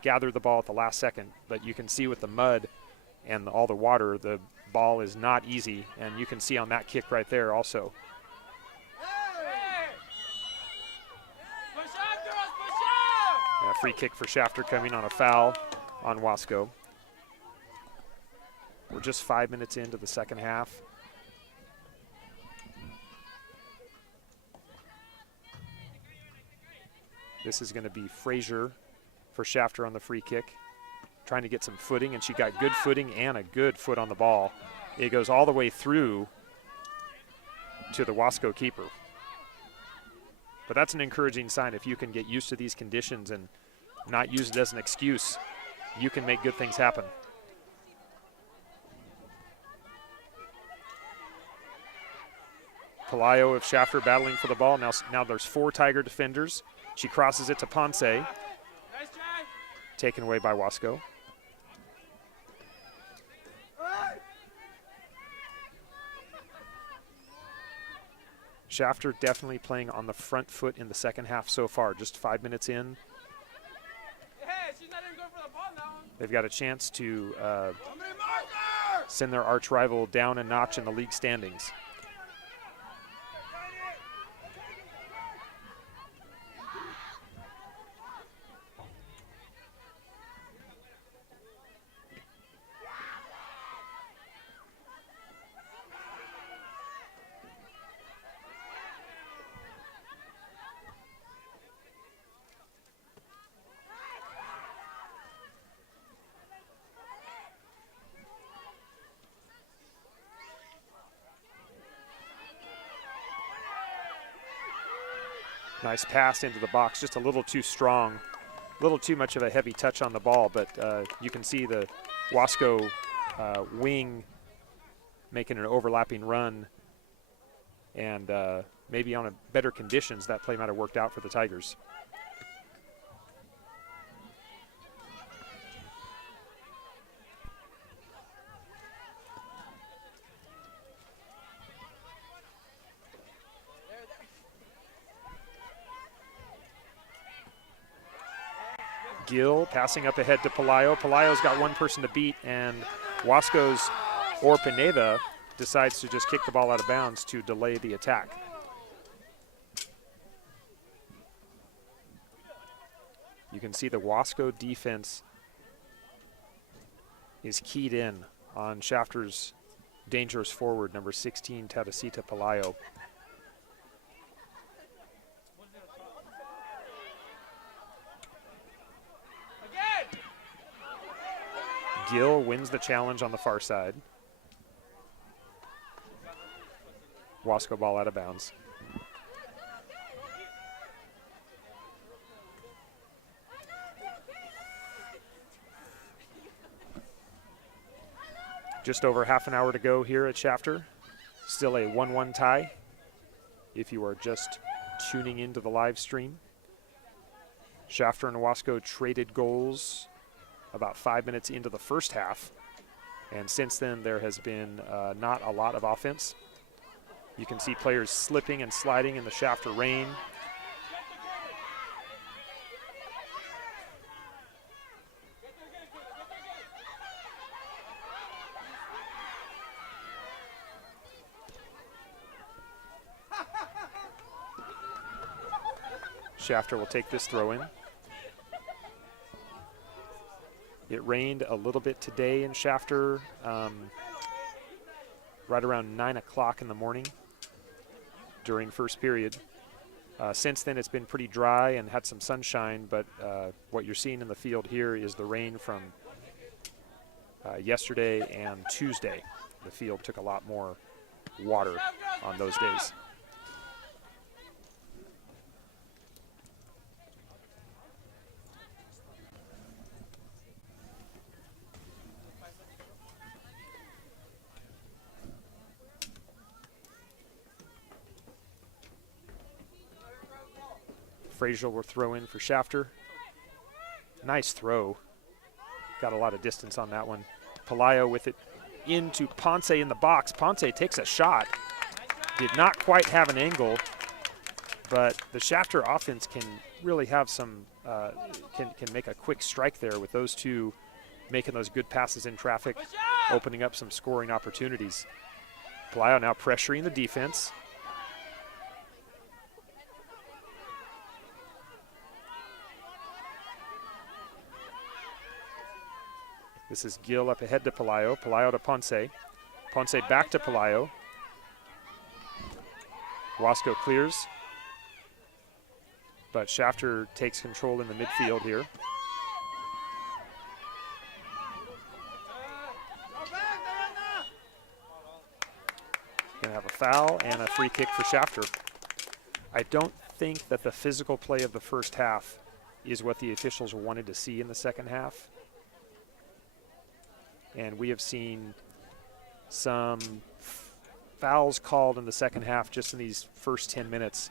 gathered the ball at the last second. But you can see with the mud and all the water, the ball is not easy. And you can see on that kick right there also. Free kick for Shafter coming on a foul on Wasco. We're just 5 minutes into the second half. This is going to be Frazier for Shafter on the free kick, trying to get some footing, and she got good footing and a good foot on the ball. It goes all the way through to the Wasco keeper. But that's an encouraging sign. If you can get used to these conditions and not use it as an excuse, you can make good things happen. Pelayo of Shafter battling for the ball. Now there's 4 Tiger defenders. She crosses it to Ponce. Nice try. Taken away by Wasco. Shafter definitely playing on the front foot in the second half so far, just 5 minutes in. Hey, she's not even going for the ball now. They've got a chance to send their arch rival down a notch in the league standings. Nice pass into the box, just a little too strong, a little too much of a heavy touch on the ball, but you can see the Wasco wing making an overlapping run, and maybe on a better conditions, that play might have worked out for the Tigers. Gill passing up ahead to Pelayo. Pelayo's got one person to beat, and Wasco's Pineda decides to just kick the ball out of bounds to delay the attack. You can see the Wasco defense is keyed in on Shafter's dangerous forward, number 16, Tadasita Pelayo. Gill wins the challenge on the far side. Wasco ball out of bounds. Just over half an hour to go here at Shafter. Still a 1-1 tie if you are just tuning into the live stream. Shafter and Wasco traded goals about 5 minutes into the first half. And since then, there has been not a lot of offense. You can see players slipping and sliding in the Shafter rain. Shafter will take this throw in. It rained a little bit today in Shafter, right around 9 o'clock in the morning during first period. Since then, it's been pretty dry and had some sunshine, but what you're seeing in the field here is the rain from yesterday and Tuesday. The field took a lot more water on those days. Frazier will throw in for Shafter. Nice throw. Got a lot of distance on that one. Pelayo with it into Ponce in the box. Ponce takes a shot. Did not quite have an angle, but the Shafter offense can really have some, can make a quick strike there with those two making those good passes in traffic, opening up some scoring opportunities. Pelayo now pressuring the defense. This is Gill up ahead to Pelayo. Pelayo to Ponce. Ponce back to Pelayo. Wasco clears. But Shafter takes control in the midfield here. Gonna have a foul and a free kick for Shafter. I don't think that the physical play of the first half is what the officials wanted to see in the second half. And we have seen some fouls called in the second half just in these first 10 minutes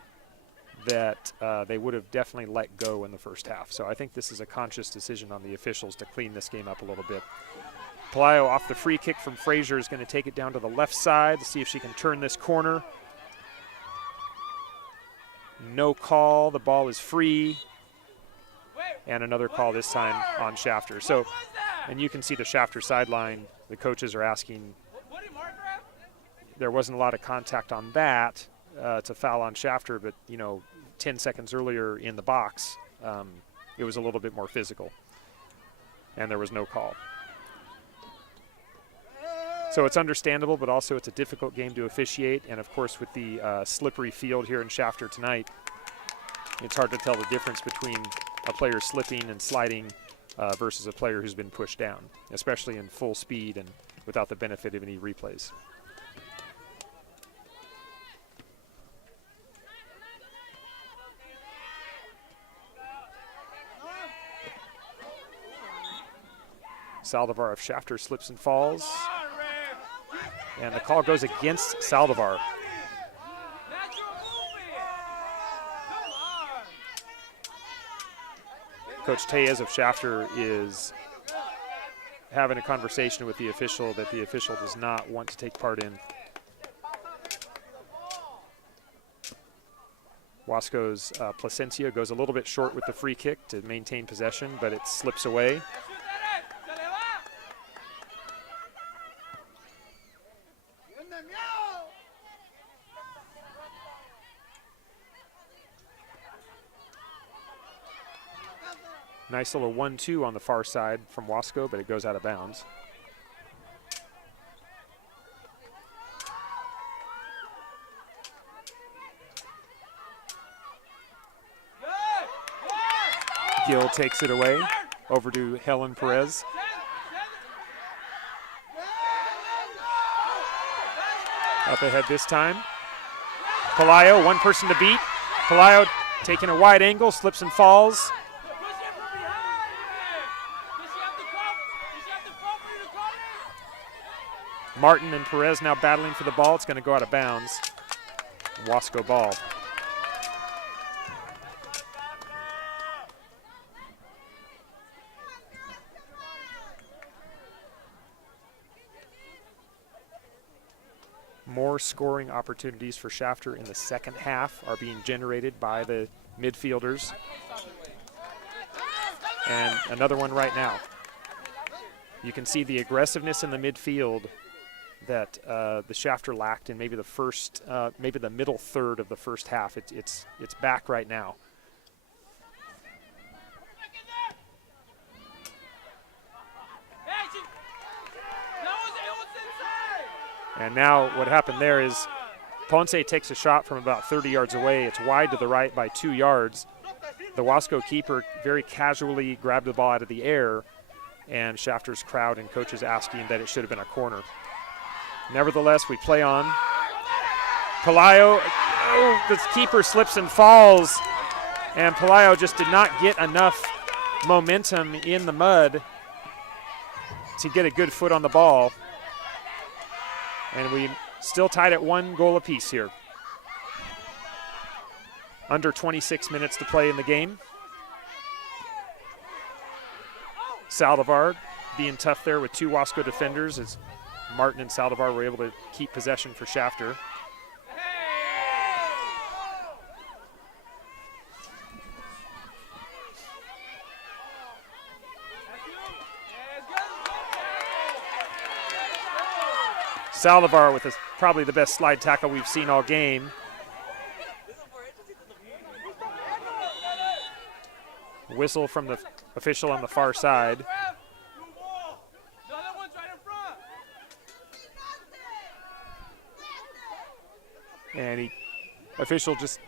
that they would have definitely let go in the first half. So I think this is a conscious decision on the officials to clean this game up a little bit. Pelayo off the free kick from Frazier is going to take it down to the left side to see if she can turn this corner. No call. The ball is free. And another call this time on Shafter. So, and you can see the Shafter sideline. The coaches are asking. There wasn't a lot of contact on that. It's a foul on Shafter, but 10 seconds earlier in the box, it was a little bit more physical, and there was no call. So it's understandable, but also it's a difficult game to officiate, and of course with the slippery field here in Shafter tonight, it's hard to tell the difference between a player slipping and sliding versus a player who's been pushed down, especially in full speed and without the benefit of any replays. Saldivar of Shafter slips and falls. And the call goes against Saldivar. Coach Tellez of Shafter is having a conversation with the official that the official does not want to take part in. Wasco's Placencia goes a little bit short with the free kick to maintain possession, but it slips away. Nice little 1-2 on the far side from Wasco, but it goes out of bounds. Gill takes it away over to Helen Perez. Up ahead this time. Pelayo, one person to beat. Pelayo taking a wide angle, slips and falls. Martin and Perez now battling for the ball. It's going to go out of bounds. Wasco ball. more scoring opportunities for Shafter in the second half are being generated by the midfielders. And another one right now. You can see the aggressiveness in the midfield that the Shafter lacked in maybe the first, maybe the middle third of the first half. It's back right now. And now what happened there is Ponce takes a shot from about 30 yards away. It's wide to the right by 2 yards. The Wasco keeper very casually grabbed the ball out of the air, and Shafter's crowd and coaches asking that it should have been a corner. Nevertheless, we play on. Pelayo, the keeper slips and falls, and Pelayo just did not get enough momentum in the mud to get a good foot on the ball. And we still tied at 1 goal apiece here. Under 26 minutes to play in the game. Saldivar being tough there with 2 Wasco defenders as Martin and Saldivar were able to keep possession for Shafter. Saldivar with probably the best slide tackle we've seen all game. Whistle from the official on the far side. And official just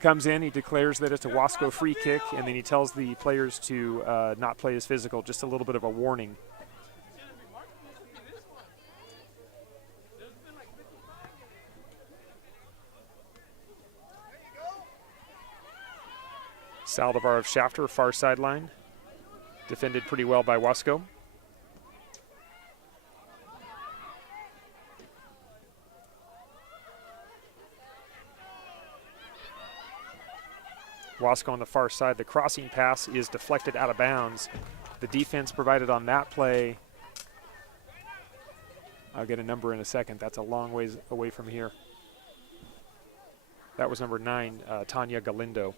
comes in, he declares that it's a Wasco free kick, and then he tells the players to not play as physical, just a little bit of a warning. Saldivar of Shafter, far sideline. Defended pretty well by Wasco. Wasco on the far side. The crossing pass is deflected out of bounds. The defense provided on that play, I'll get a number in a second. That's a long ways away from here. That was number 9, Tanya Galindo.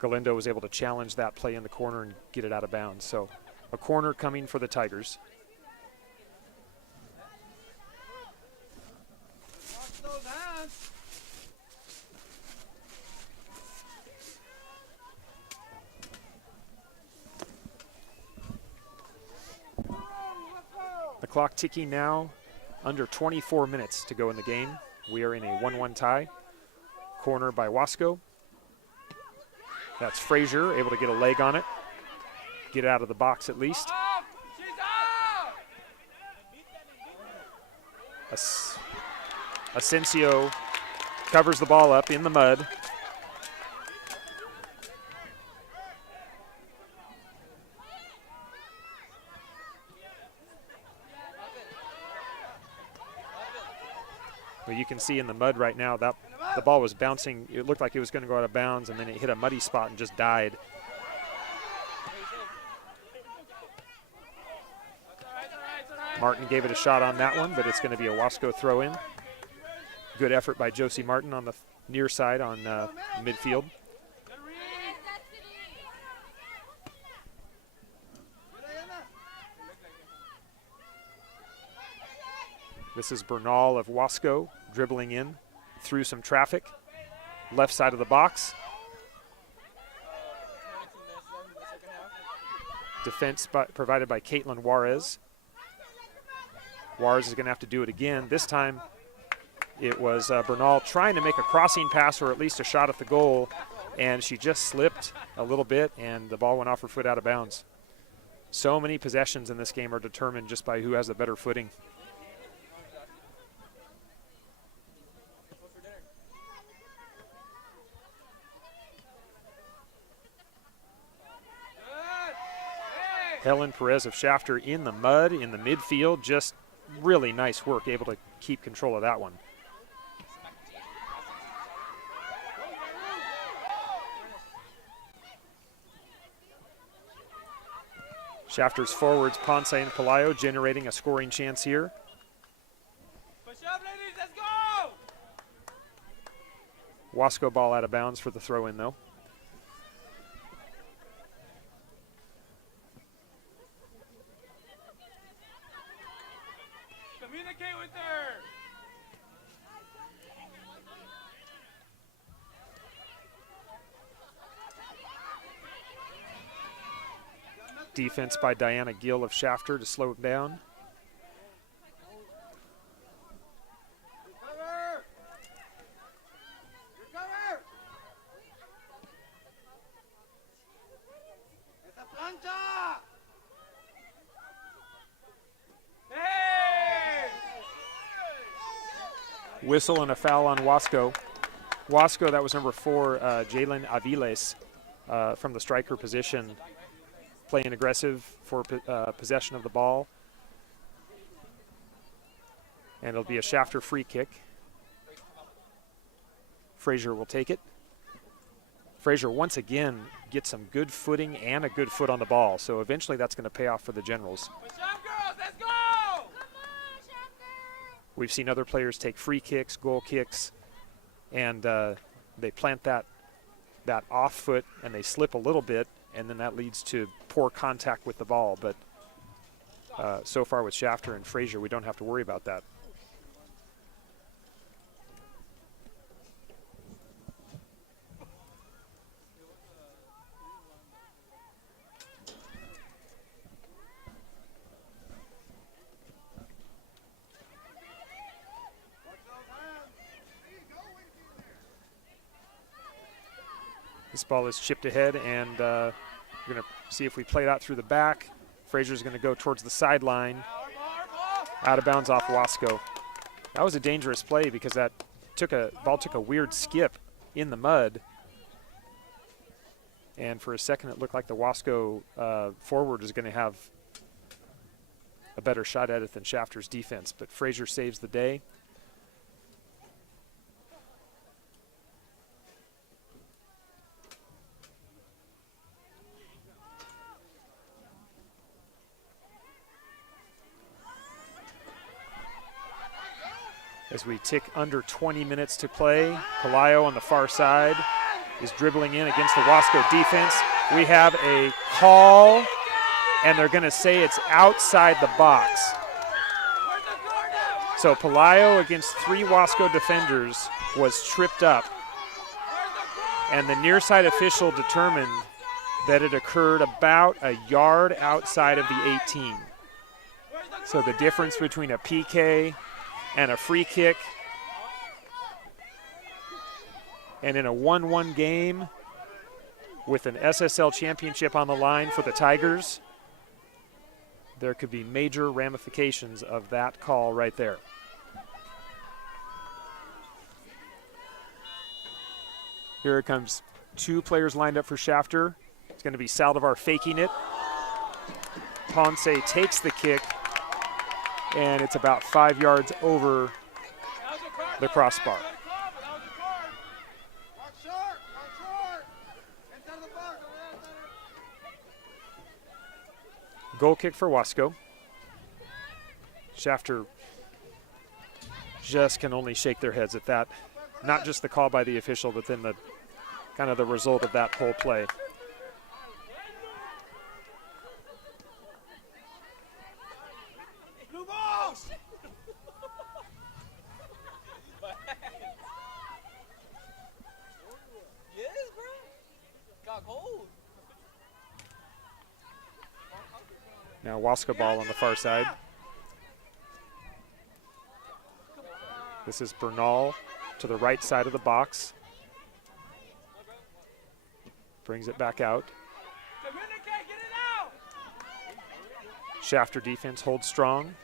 Galindo was able to challenge that play in the corner and get it out of bounds. So a corner coming for the Tigers. The clock ticking now, under 24 minutes to go in the game. We are in a 1-1 tie. Corner by Wasco. That's Frazier, able to get a leg on it. Get it out of the box at least. Asensio covers the ball up in the mud. Well, you can see in the mud right now that the ball was bouncing. It looked like it was going to go out of bounds, and then it hit a muddy spot and just died. Martin gave it a shot on that one, but it's going to be a Wasco throw-in. Good effort by Josie Martin on the near side on midfield. This is Bernal of Wasco dribbling in through some traffic. Left side of the box. Defense provided by Caitlin Juarez. Juarez is going to have to do it again. This time it was Bernal trying to make a crossing pass or at least a shot at the goal, and she just slipped a little bit and the ball went off her foot out of bounds. So many possessions in this game are determined just by who has the better footing. Helen Perez of Shafter in the mud, in the midfield. Just really nice work, able to keep control of that one. Shafter's forwards, Ponce and Pelayo, generating a scoring chance here. Wasco ball out of bounds for the throw-in, though. Communicate with her. Defense by Diana Gill of Shafter to slow it down. Recover. Recover. Esa plancha. Hey! Whistle and a foul on Wasco. Wasco, that was number 4, Jalen Aviles from the striker position, playing aggressive for possession of the ball. And it'll be a Shafter free kick. Frazier will take it. Frazier once again gets some good footing and a good foot on the ball, so eventually that's going to pay off for the Generals. Push up, girls. Let's go. We've seen other players take free kicks, goal kicks, and they plant that off foot and they slip a little bit, and then that leads to poor contact with the ball. But so far with Shafter and Frazier, we don't have to worry about that. This ball is chipped ahead, and we're going to see if we play it out through the back. Frazier's going to go towards the sideline. Out of bounds off Wasco. That was a dangerous play because that ball took a weird skip in the mud. And for a second, it looked like the Wasco forward is going to have a better shot at it than Shafter's defense. But Frazier saves the day. As we tick under 20 minutes to play, Pelayo on the far side is dribbling in against the Wasco defense. We have a call, and they're going to say it's outside the box. So Pelayo against 3 Wasco defenders was tripped up, and the near side official determined that it occurred about a yard outside of the 18. So the difference between a PK and a free kick, and in a 1-1 game with an SSL championship on the line for the Tigers, there could be major ramifications of that call right there. Here it comes. 2 players lined up for Shafter. It's going to be Saldivar faking it. Ponce takes the kick, and it's about 5 yards over the crossbar. Goal kick for Wasco. Shafter just can only shake their heads at that. Not just the call by the official, but then the kind of the result of that whole play. Blue balls. Yes, bro. Got cold. Now Wasco ball on the far side. This is Bernal to the right side of the box. Brings it back out. Communicate, get it out. Shafter defense holds strong.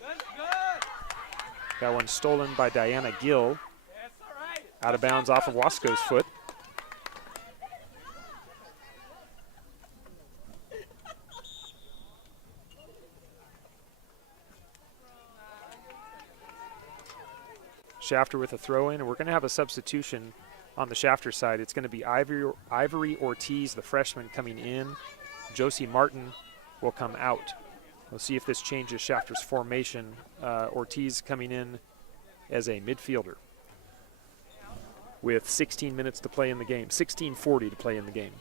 That's good. That one stolen by Diana Gill. That's all right. Out of bounds off of Wasco's foot. Shafter with a throw in, and we're going to have a substitution on the Shafter side. It's going to be Ivory Ortiz, the freshman, coming in. Josie Martin will come out. We'll see if this changes Shafter's formation. Ortiz coming in as a midfielder with 16 minutes to play in the game, 16:40 to play in the game.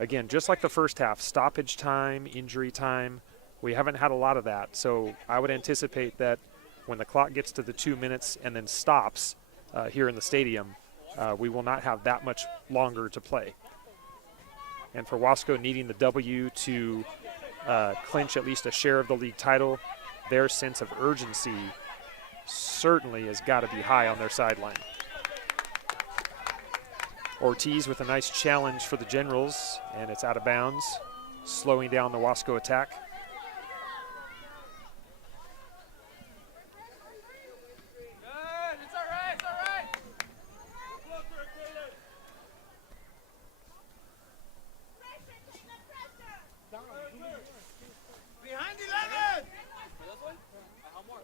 Again, just like the first half, stoppage time, injury time, we haven't had a lot of that. So I would anticipate that when the clock gets to the 2 minutes and then stops here in the stadium, we will not have that much longer to play. And for Wasco needing the W to clinch at least a share of the league title, their sense of urgency certainly has got to be high on their sideline. Ortiz with a nice challenge for the Generals, and it's out of bounds, slowing down the Wasco attack. Good. It's all right. It's all right. Behind 11. How more?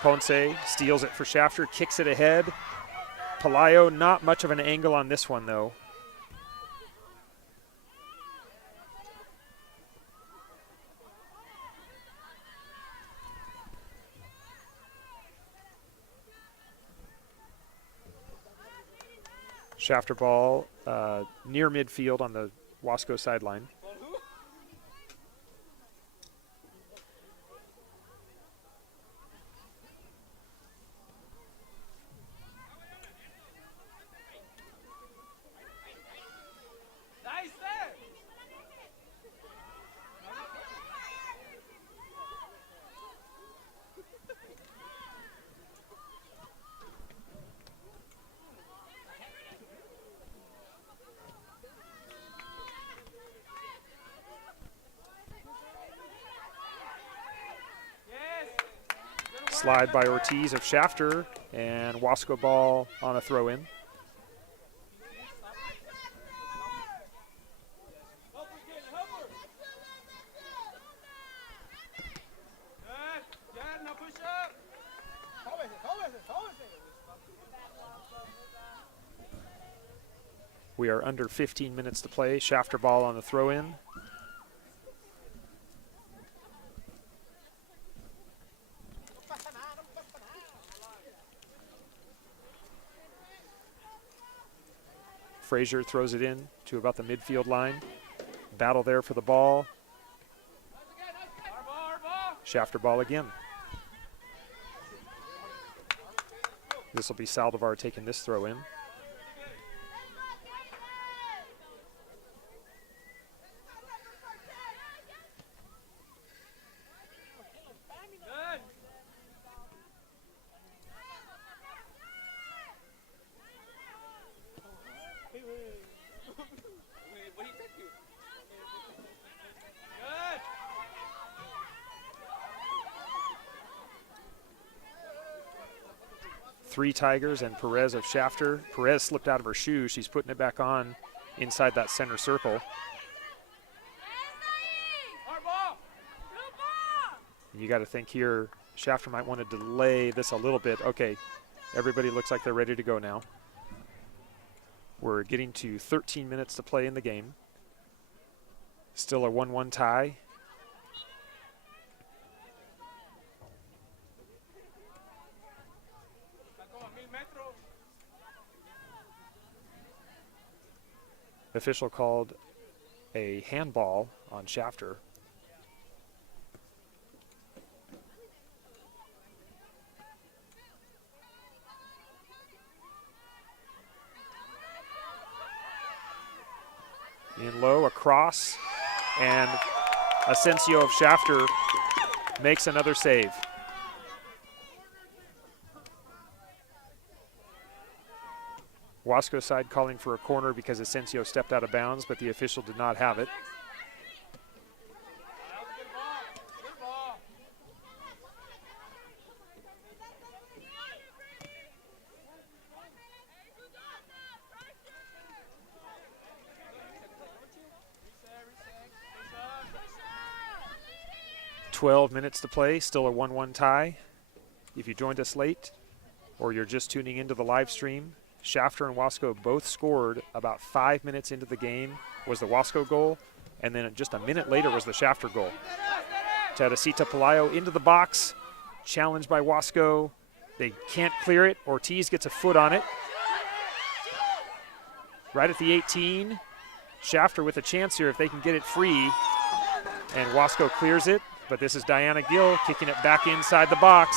Ponce steals it for Shafter, kicks it ahead. Pelayo, not much of an angle on this one, though. Shafter ball near midfield on the Wasco sideline. Nice there. Slide by Ortiz of Shafter, and Wasco ball on a throw-in. Good. Now push up. We are under 15 minutes to play. Shafter ball on the throw-in. Frazier throws it in to about the midfield line. Battle there for the ball. Shafter ball again. This will be Saldivar taking this throw in. Three Tigers and Perez of Shafter. Perez slipped out of her shoe. She's putting it back on inside that center circle. And you got to think here, Shafter might want to delay this a little bit. Okay, everybody looks like they're ready to go now. We're getting to 13 minutes to play in the game. Still a 1-1 tie. Official called a handball on Shafter. In low, across, and Asensio of Shafter makes another save. Wasco side calling for a corner because Asensio stepped out of bounds, but the official did not have it. .12 minutes to play, still a 1-1 tie. If you joined us late, or you're just tuning into the live stream, Shafter and Wasco both scored about 5 minutes into the game was the Wasco goal, and then just a minute later was the Shafter goal. Teresita Pelayo into the box, challenged by Wasco. They can't clear it. Ortiz gets a foot on it. Right at the 18, Shafter with a chance here if they can get it free, and Wasco clears it, but this is Diana Gill kicking it back inside the box.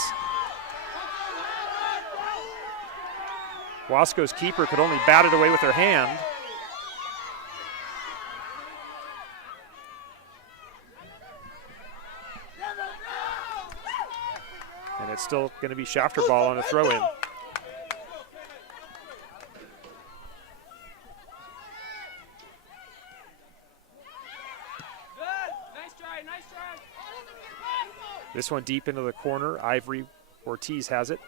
Wasco's keeper could only bat it away with her hand. And it's still going to be Shafter ball on a throw-in. This one deep into the corner. Ivory Ortiz has it.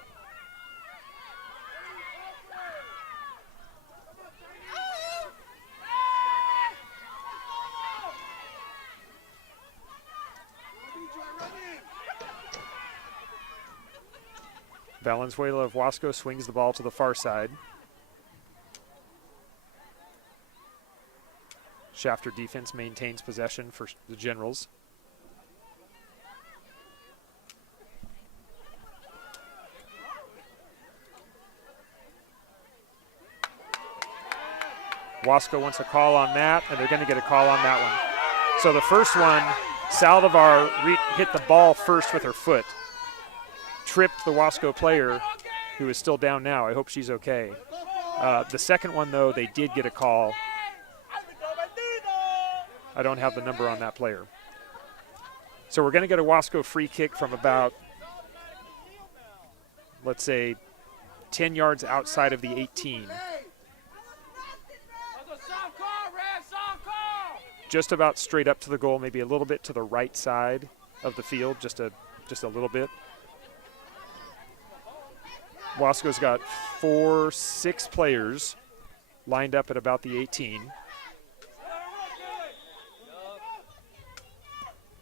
Valenzuela of Wasco swings the ball to the far side. Shafter defense maintains possession for the Generals. Wasco wants a call on that, and they're going to get a call on that one. So the first one, Saldivar hit the ball first with her foot, tripped the Wasco player, who is still down now. I hope she's okay. The second one, though, they did get a call. I don't have the number on that player. So we're going to get a Wasco free kick from about, let's say, 10 yards outside of the 18. Just about straight up to the goal, maybe a little bit to the right side of the field, just a little bit. Wasco's got 6 players lined up at about the 18.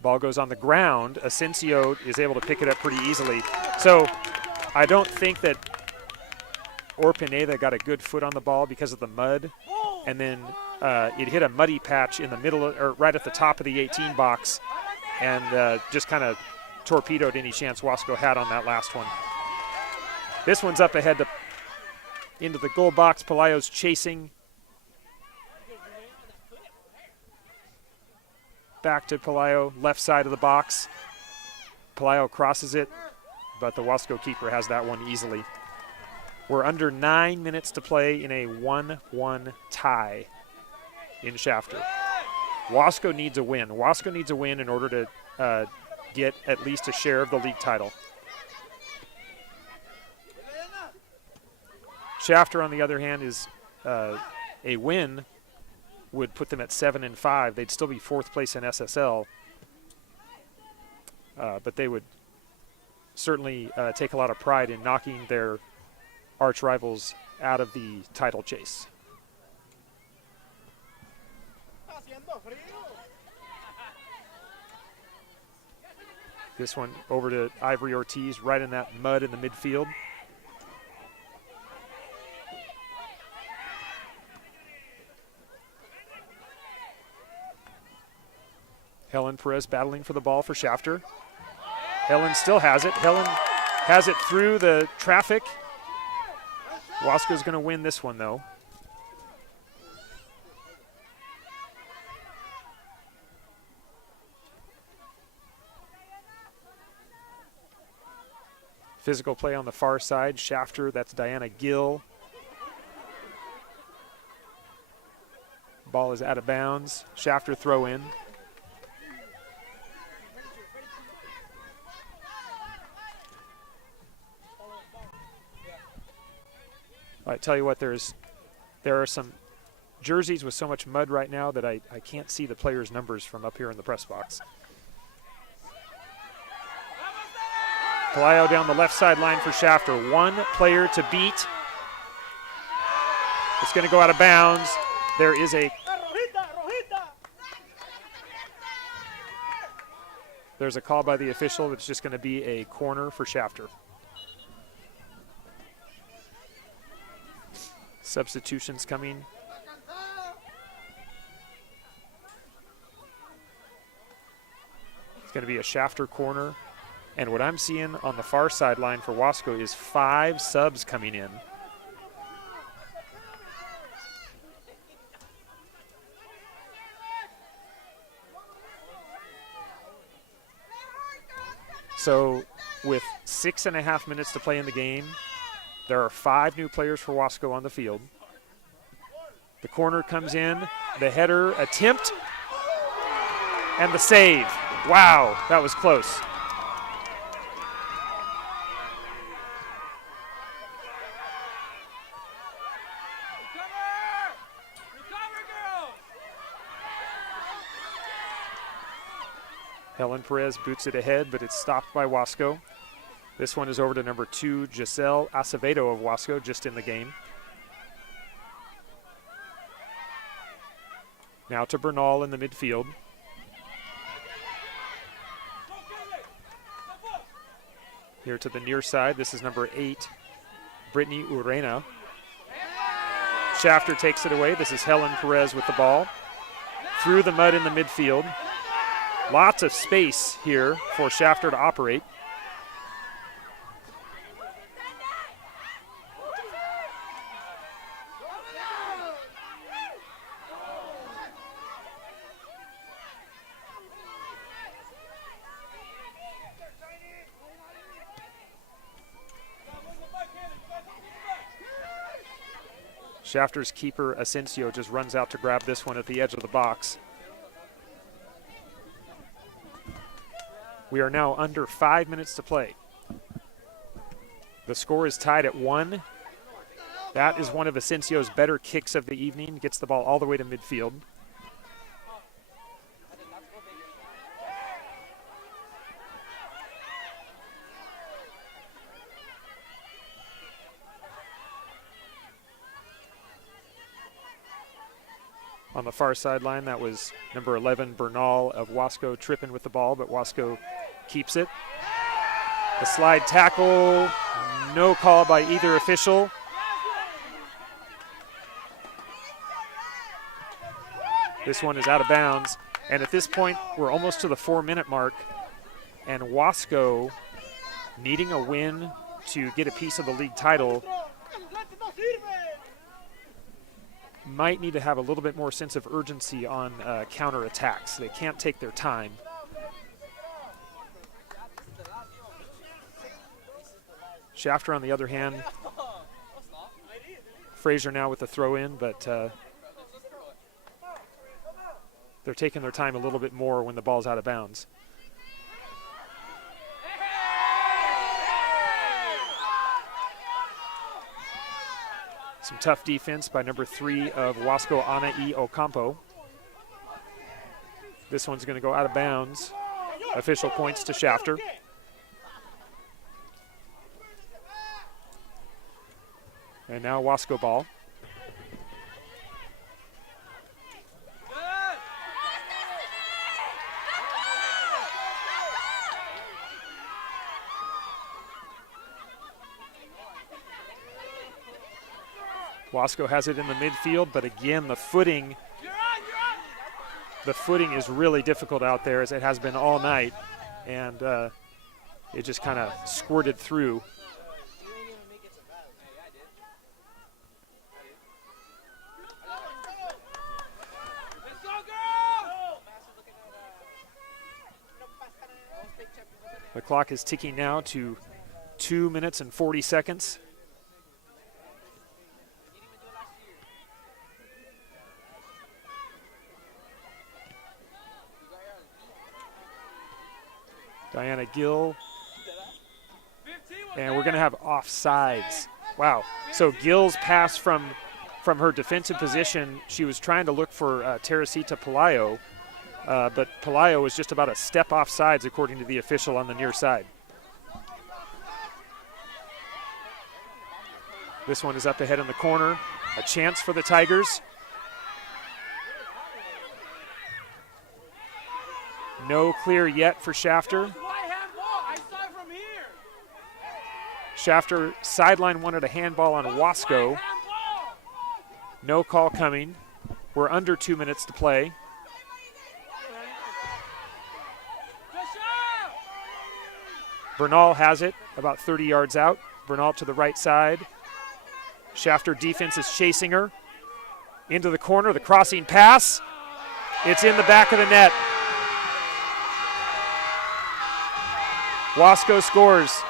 Ball goes on the ground. Asensio is able to pick it up pretty easily. So I don't think that Pineda got a good foot on the ball because of the mud. And then it hit a muddy patch in the middle, or right at the top of the 18 box, and just kind of torpedoed any chance Wasco had on that last one. This one's up ahead into the goal box. Pelayo's chasing. Back to Pelayo, left side of the box. Pelayo crosses it, but the Wasco keeper has that one easily. We're under 9 minutes to play in a 1-1 tie in Shafter. Wasco needs a win. Wasco needs a win in order to get at least a share of the league title. Shafter, on the other hand, is a win would put them at 7-5. They'd still be 4th place in SSL, but they would certainly take a lot of pride in knocking their arch rivals out of the title chase. This one over to Ivory Ortiz, right in that mud in the midfield. Helen Perez battling for the ball for Shafter. Helen still has it. Helen has it through the traffic. Wasco's going to win this one, though. Physical play on the far side. Shafter, that's Diana Gill. Ball is out of bounds. Shafter throw in. I tell you what, there are some jerseys with so much mud right now that I can't see the players' numbers from up here in the press box. Pelayo down the left sideline for Shafter. 1 player to beat. It's going to go out of bounds. There's a call by the official. It's just going to be a corner for Shafter. Substitutions coming. It's going to be a Shafter corner. And what I'm seeing on the far sideline for Wasco is 5 subs coming in. So with 6.5 minutes to play in the game, there are 5 new players for Wasco on the field. The corner comes in, the header attempt, and the save. Wow, that was close. Helen Perez boots it ahead, but it's stopped by Wasco. This one is over to number 2, Giselle Acevedo of Wasco, just in the game. Now to Bernal in the midfield. Here to the near side, this is number 8, Brittany Urena. Shafter takes it away. This is Helen Perez with the ball. Through the mud in the midfield. Lots of space here for Shafter to operate. Shafter's keeper, Asensio, just runs out to grab this one at the edge of the box. We are now under 5 minutes to play. The score is tied at 1. That is one of Asensio's better kicks of the evening. Gets the ball all the way to midfield. On the far sideline, that was number 11, Bernal of Wasco, tripping with the ball, but Wasco keeps it. The slide tackle, no call by either official. This one is out of bounds. And at this point, we're almost to the 4-minute mark. And Wasco, needing a win to get a piece of the league title, might need to have a little bit more sense of urgency on counterattacks. They can't take their time. Shafter, on the other hand, Fraser now with the throw in, but they're taking their time a little bit more when the ball's out of bounds. Some tough defense by number 3 of Wasco, Ana E. Ocampo. This one's going to go out of bounds. Official points to Shafter. And now Wasco ball. Wasco has it in the midfield, but again, the footing is really difficult out there, as it has been all night, and it just kind of squirted through. The clock is ticking now to 2 minutes and 40 seconds. Diana Gill. And we're going to have offsides. Wow. So Gill's pass from her defensive position, she was trying to look for Teresita Pelayo, but Pelayo was just about a step offsides according to the official on the near side. This one is up ahead in the corner. A chance for the Tigers. No clear yet for Shafter. Shafter sideline wanted a handball on Wasco. No call coming. We're under 2 minutes to play. Bernal has it about 30 yards out. Bernal to the right side. Shafter defense is chasing her. Into the corner, the crossing pass. It's in the back of the net. Wasco scores.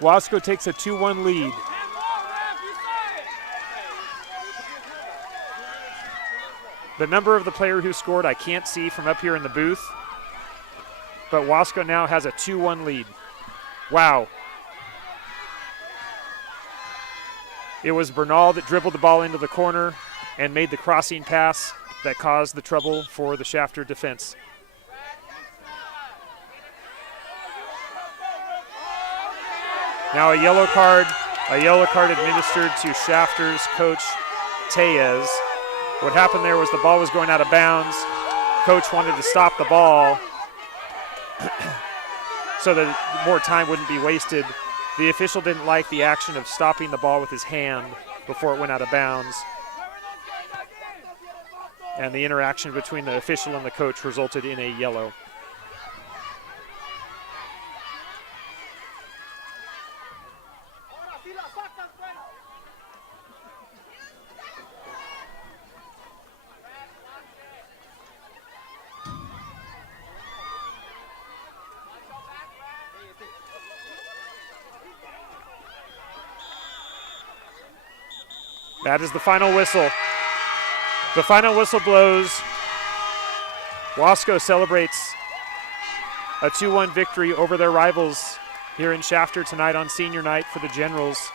Wasco takes a 2-1 lead. The number of the player who scored I can't see from up here in the booth, but Wasco now has a 2-1 lead. Wow. It was Bernal that dribbled the ball into the corner and made the crossing pass that caused the trouble for the Shafter defense. Now a yellow card administered to Shafter's coach, Tellez. What happened there was the ball was going out of bounds. Coach wanted to stop the ball so that more time wouldn't be wasted. The official didn't like the action of stopping the ball with his hand before it went out of bounds. And the interaction between the official and the coach resulted in a yellow. That is the final whistle. The final whistle blows. Wasco celebrates a 2-1 victory over their rivals here in Shafter tonight on senior night for the Generals.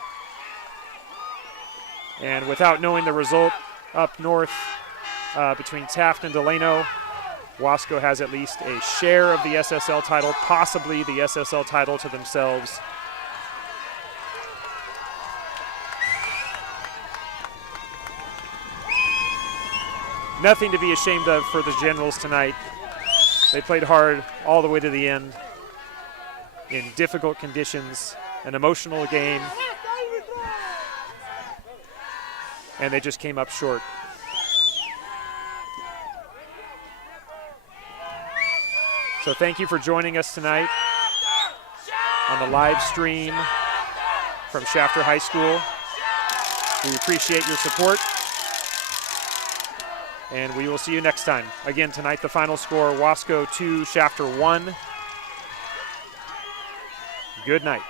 And without knowing the result up north between Taft and Delano, Wasco has at least a share of the SSL title, possibly the SSL title to themselves. Nothing to be ashamed of for the Generals tonight. They played hard all the way to the end in difficult conditions, an emotional game, and they just came up short. So thank you for joining us tonight on the live stream from Shafter High School. We appreciate your support. And we will see you next time. Again, tonight the final score, Wasco 2, Shafter 1. Good night.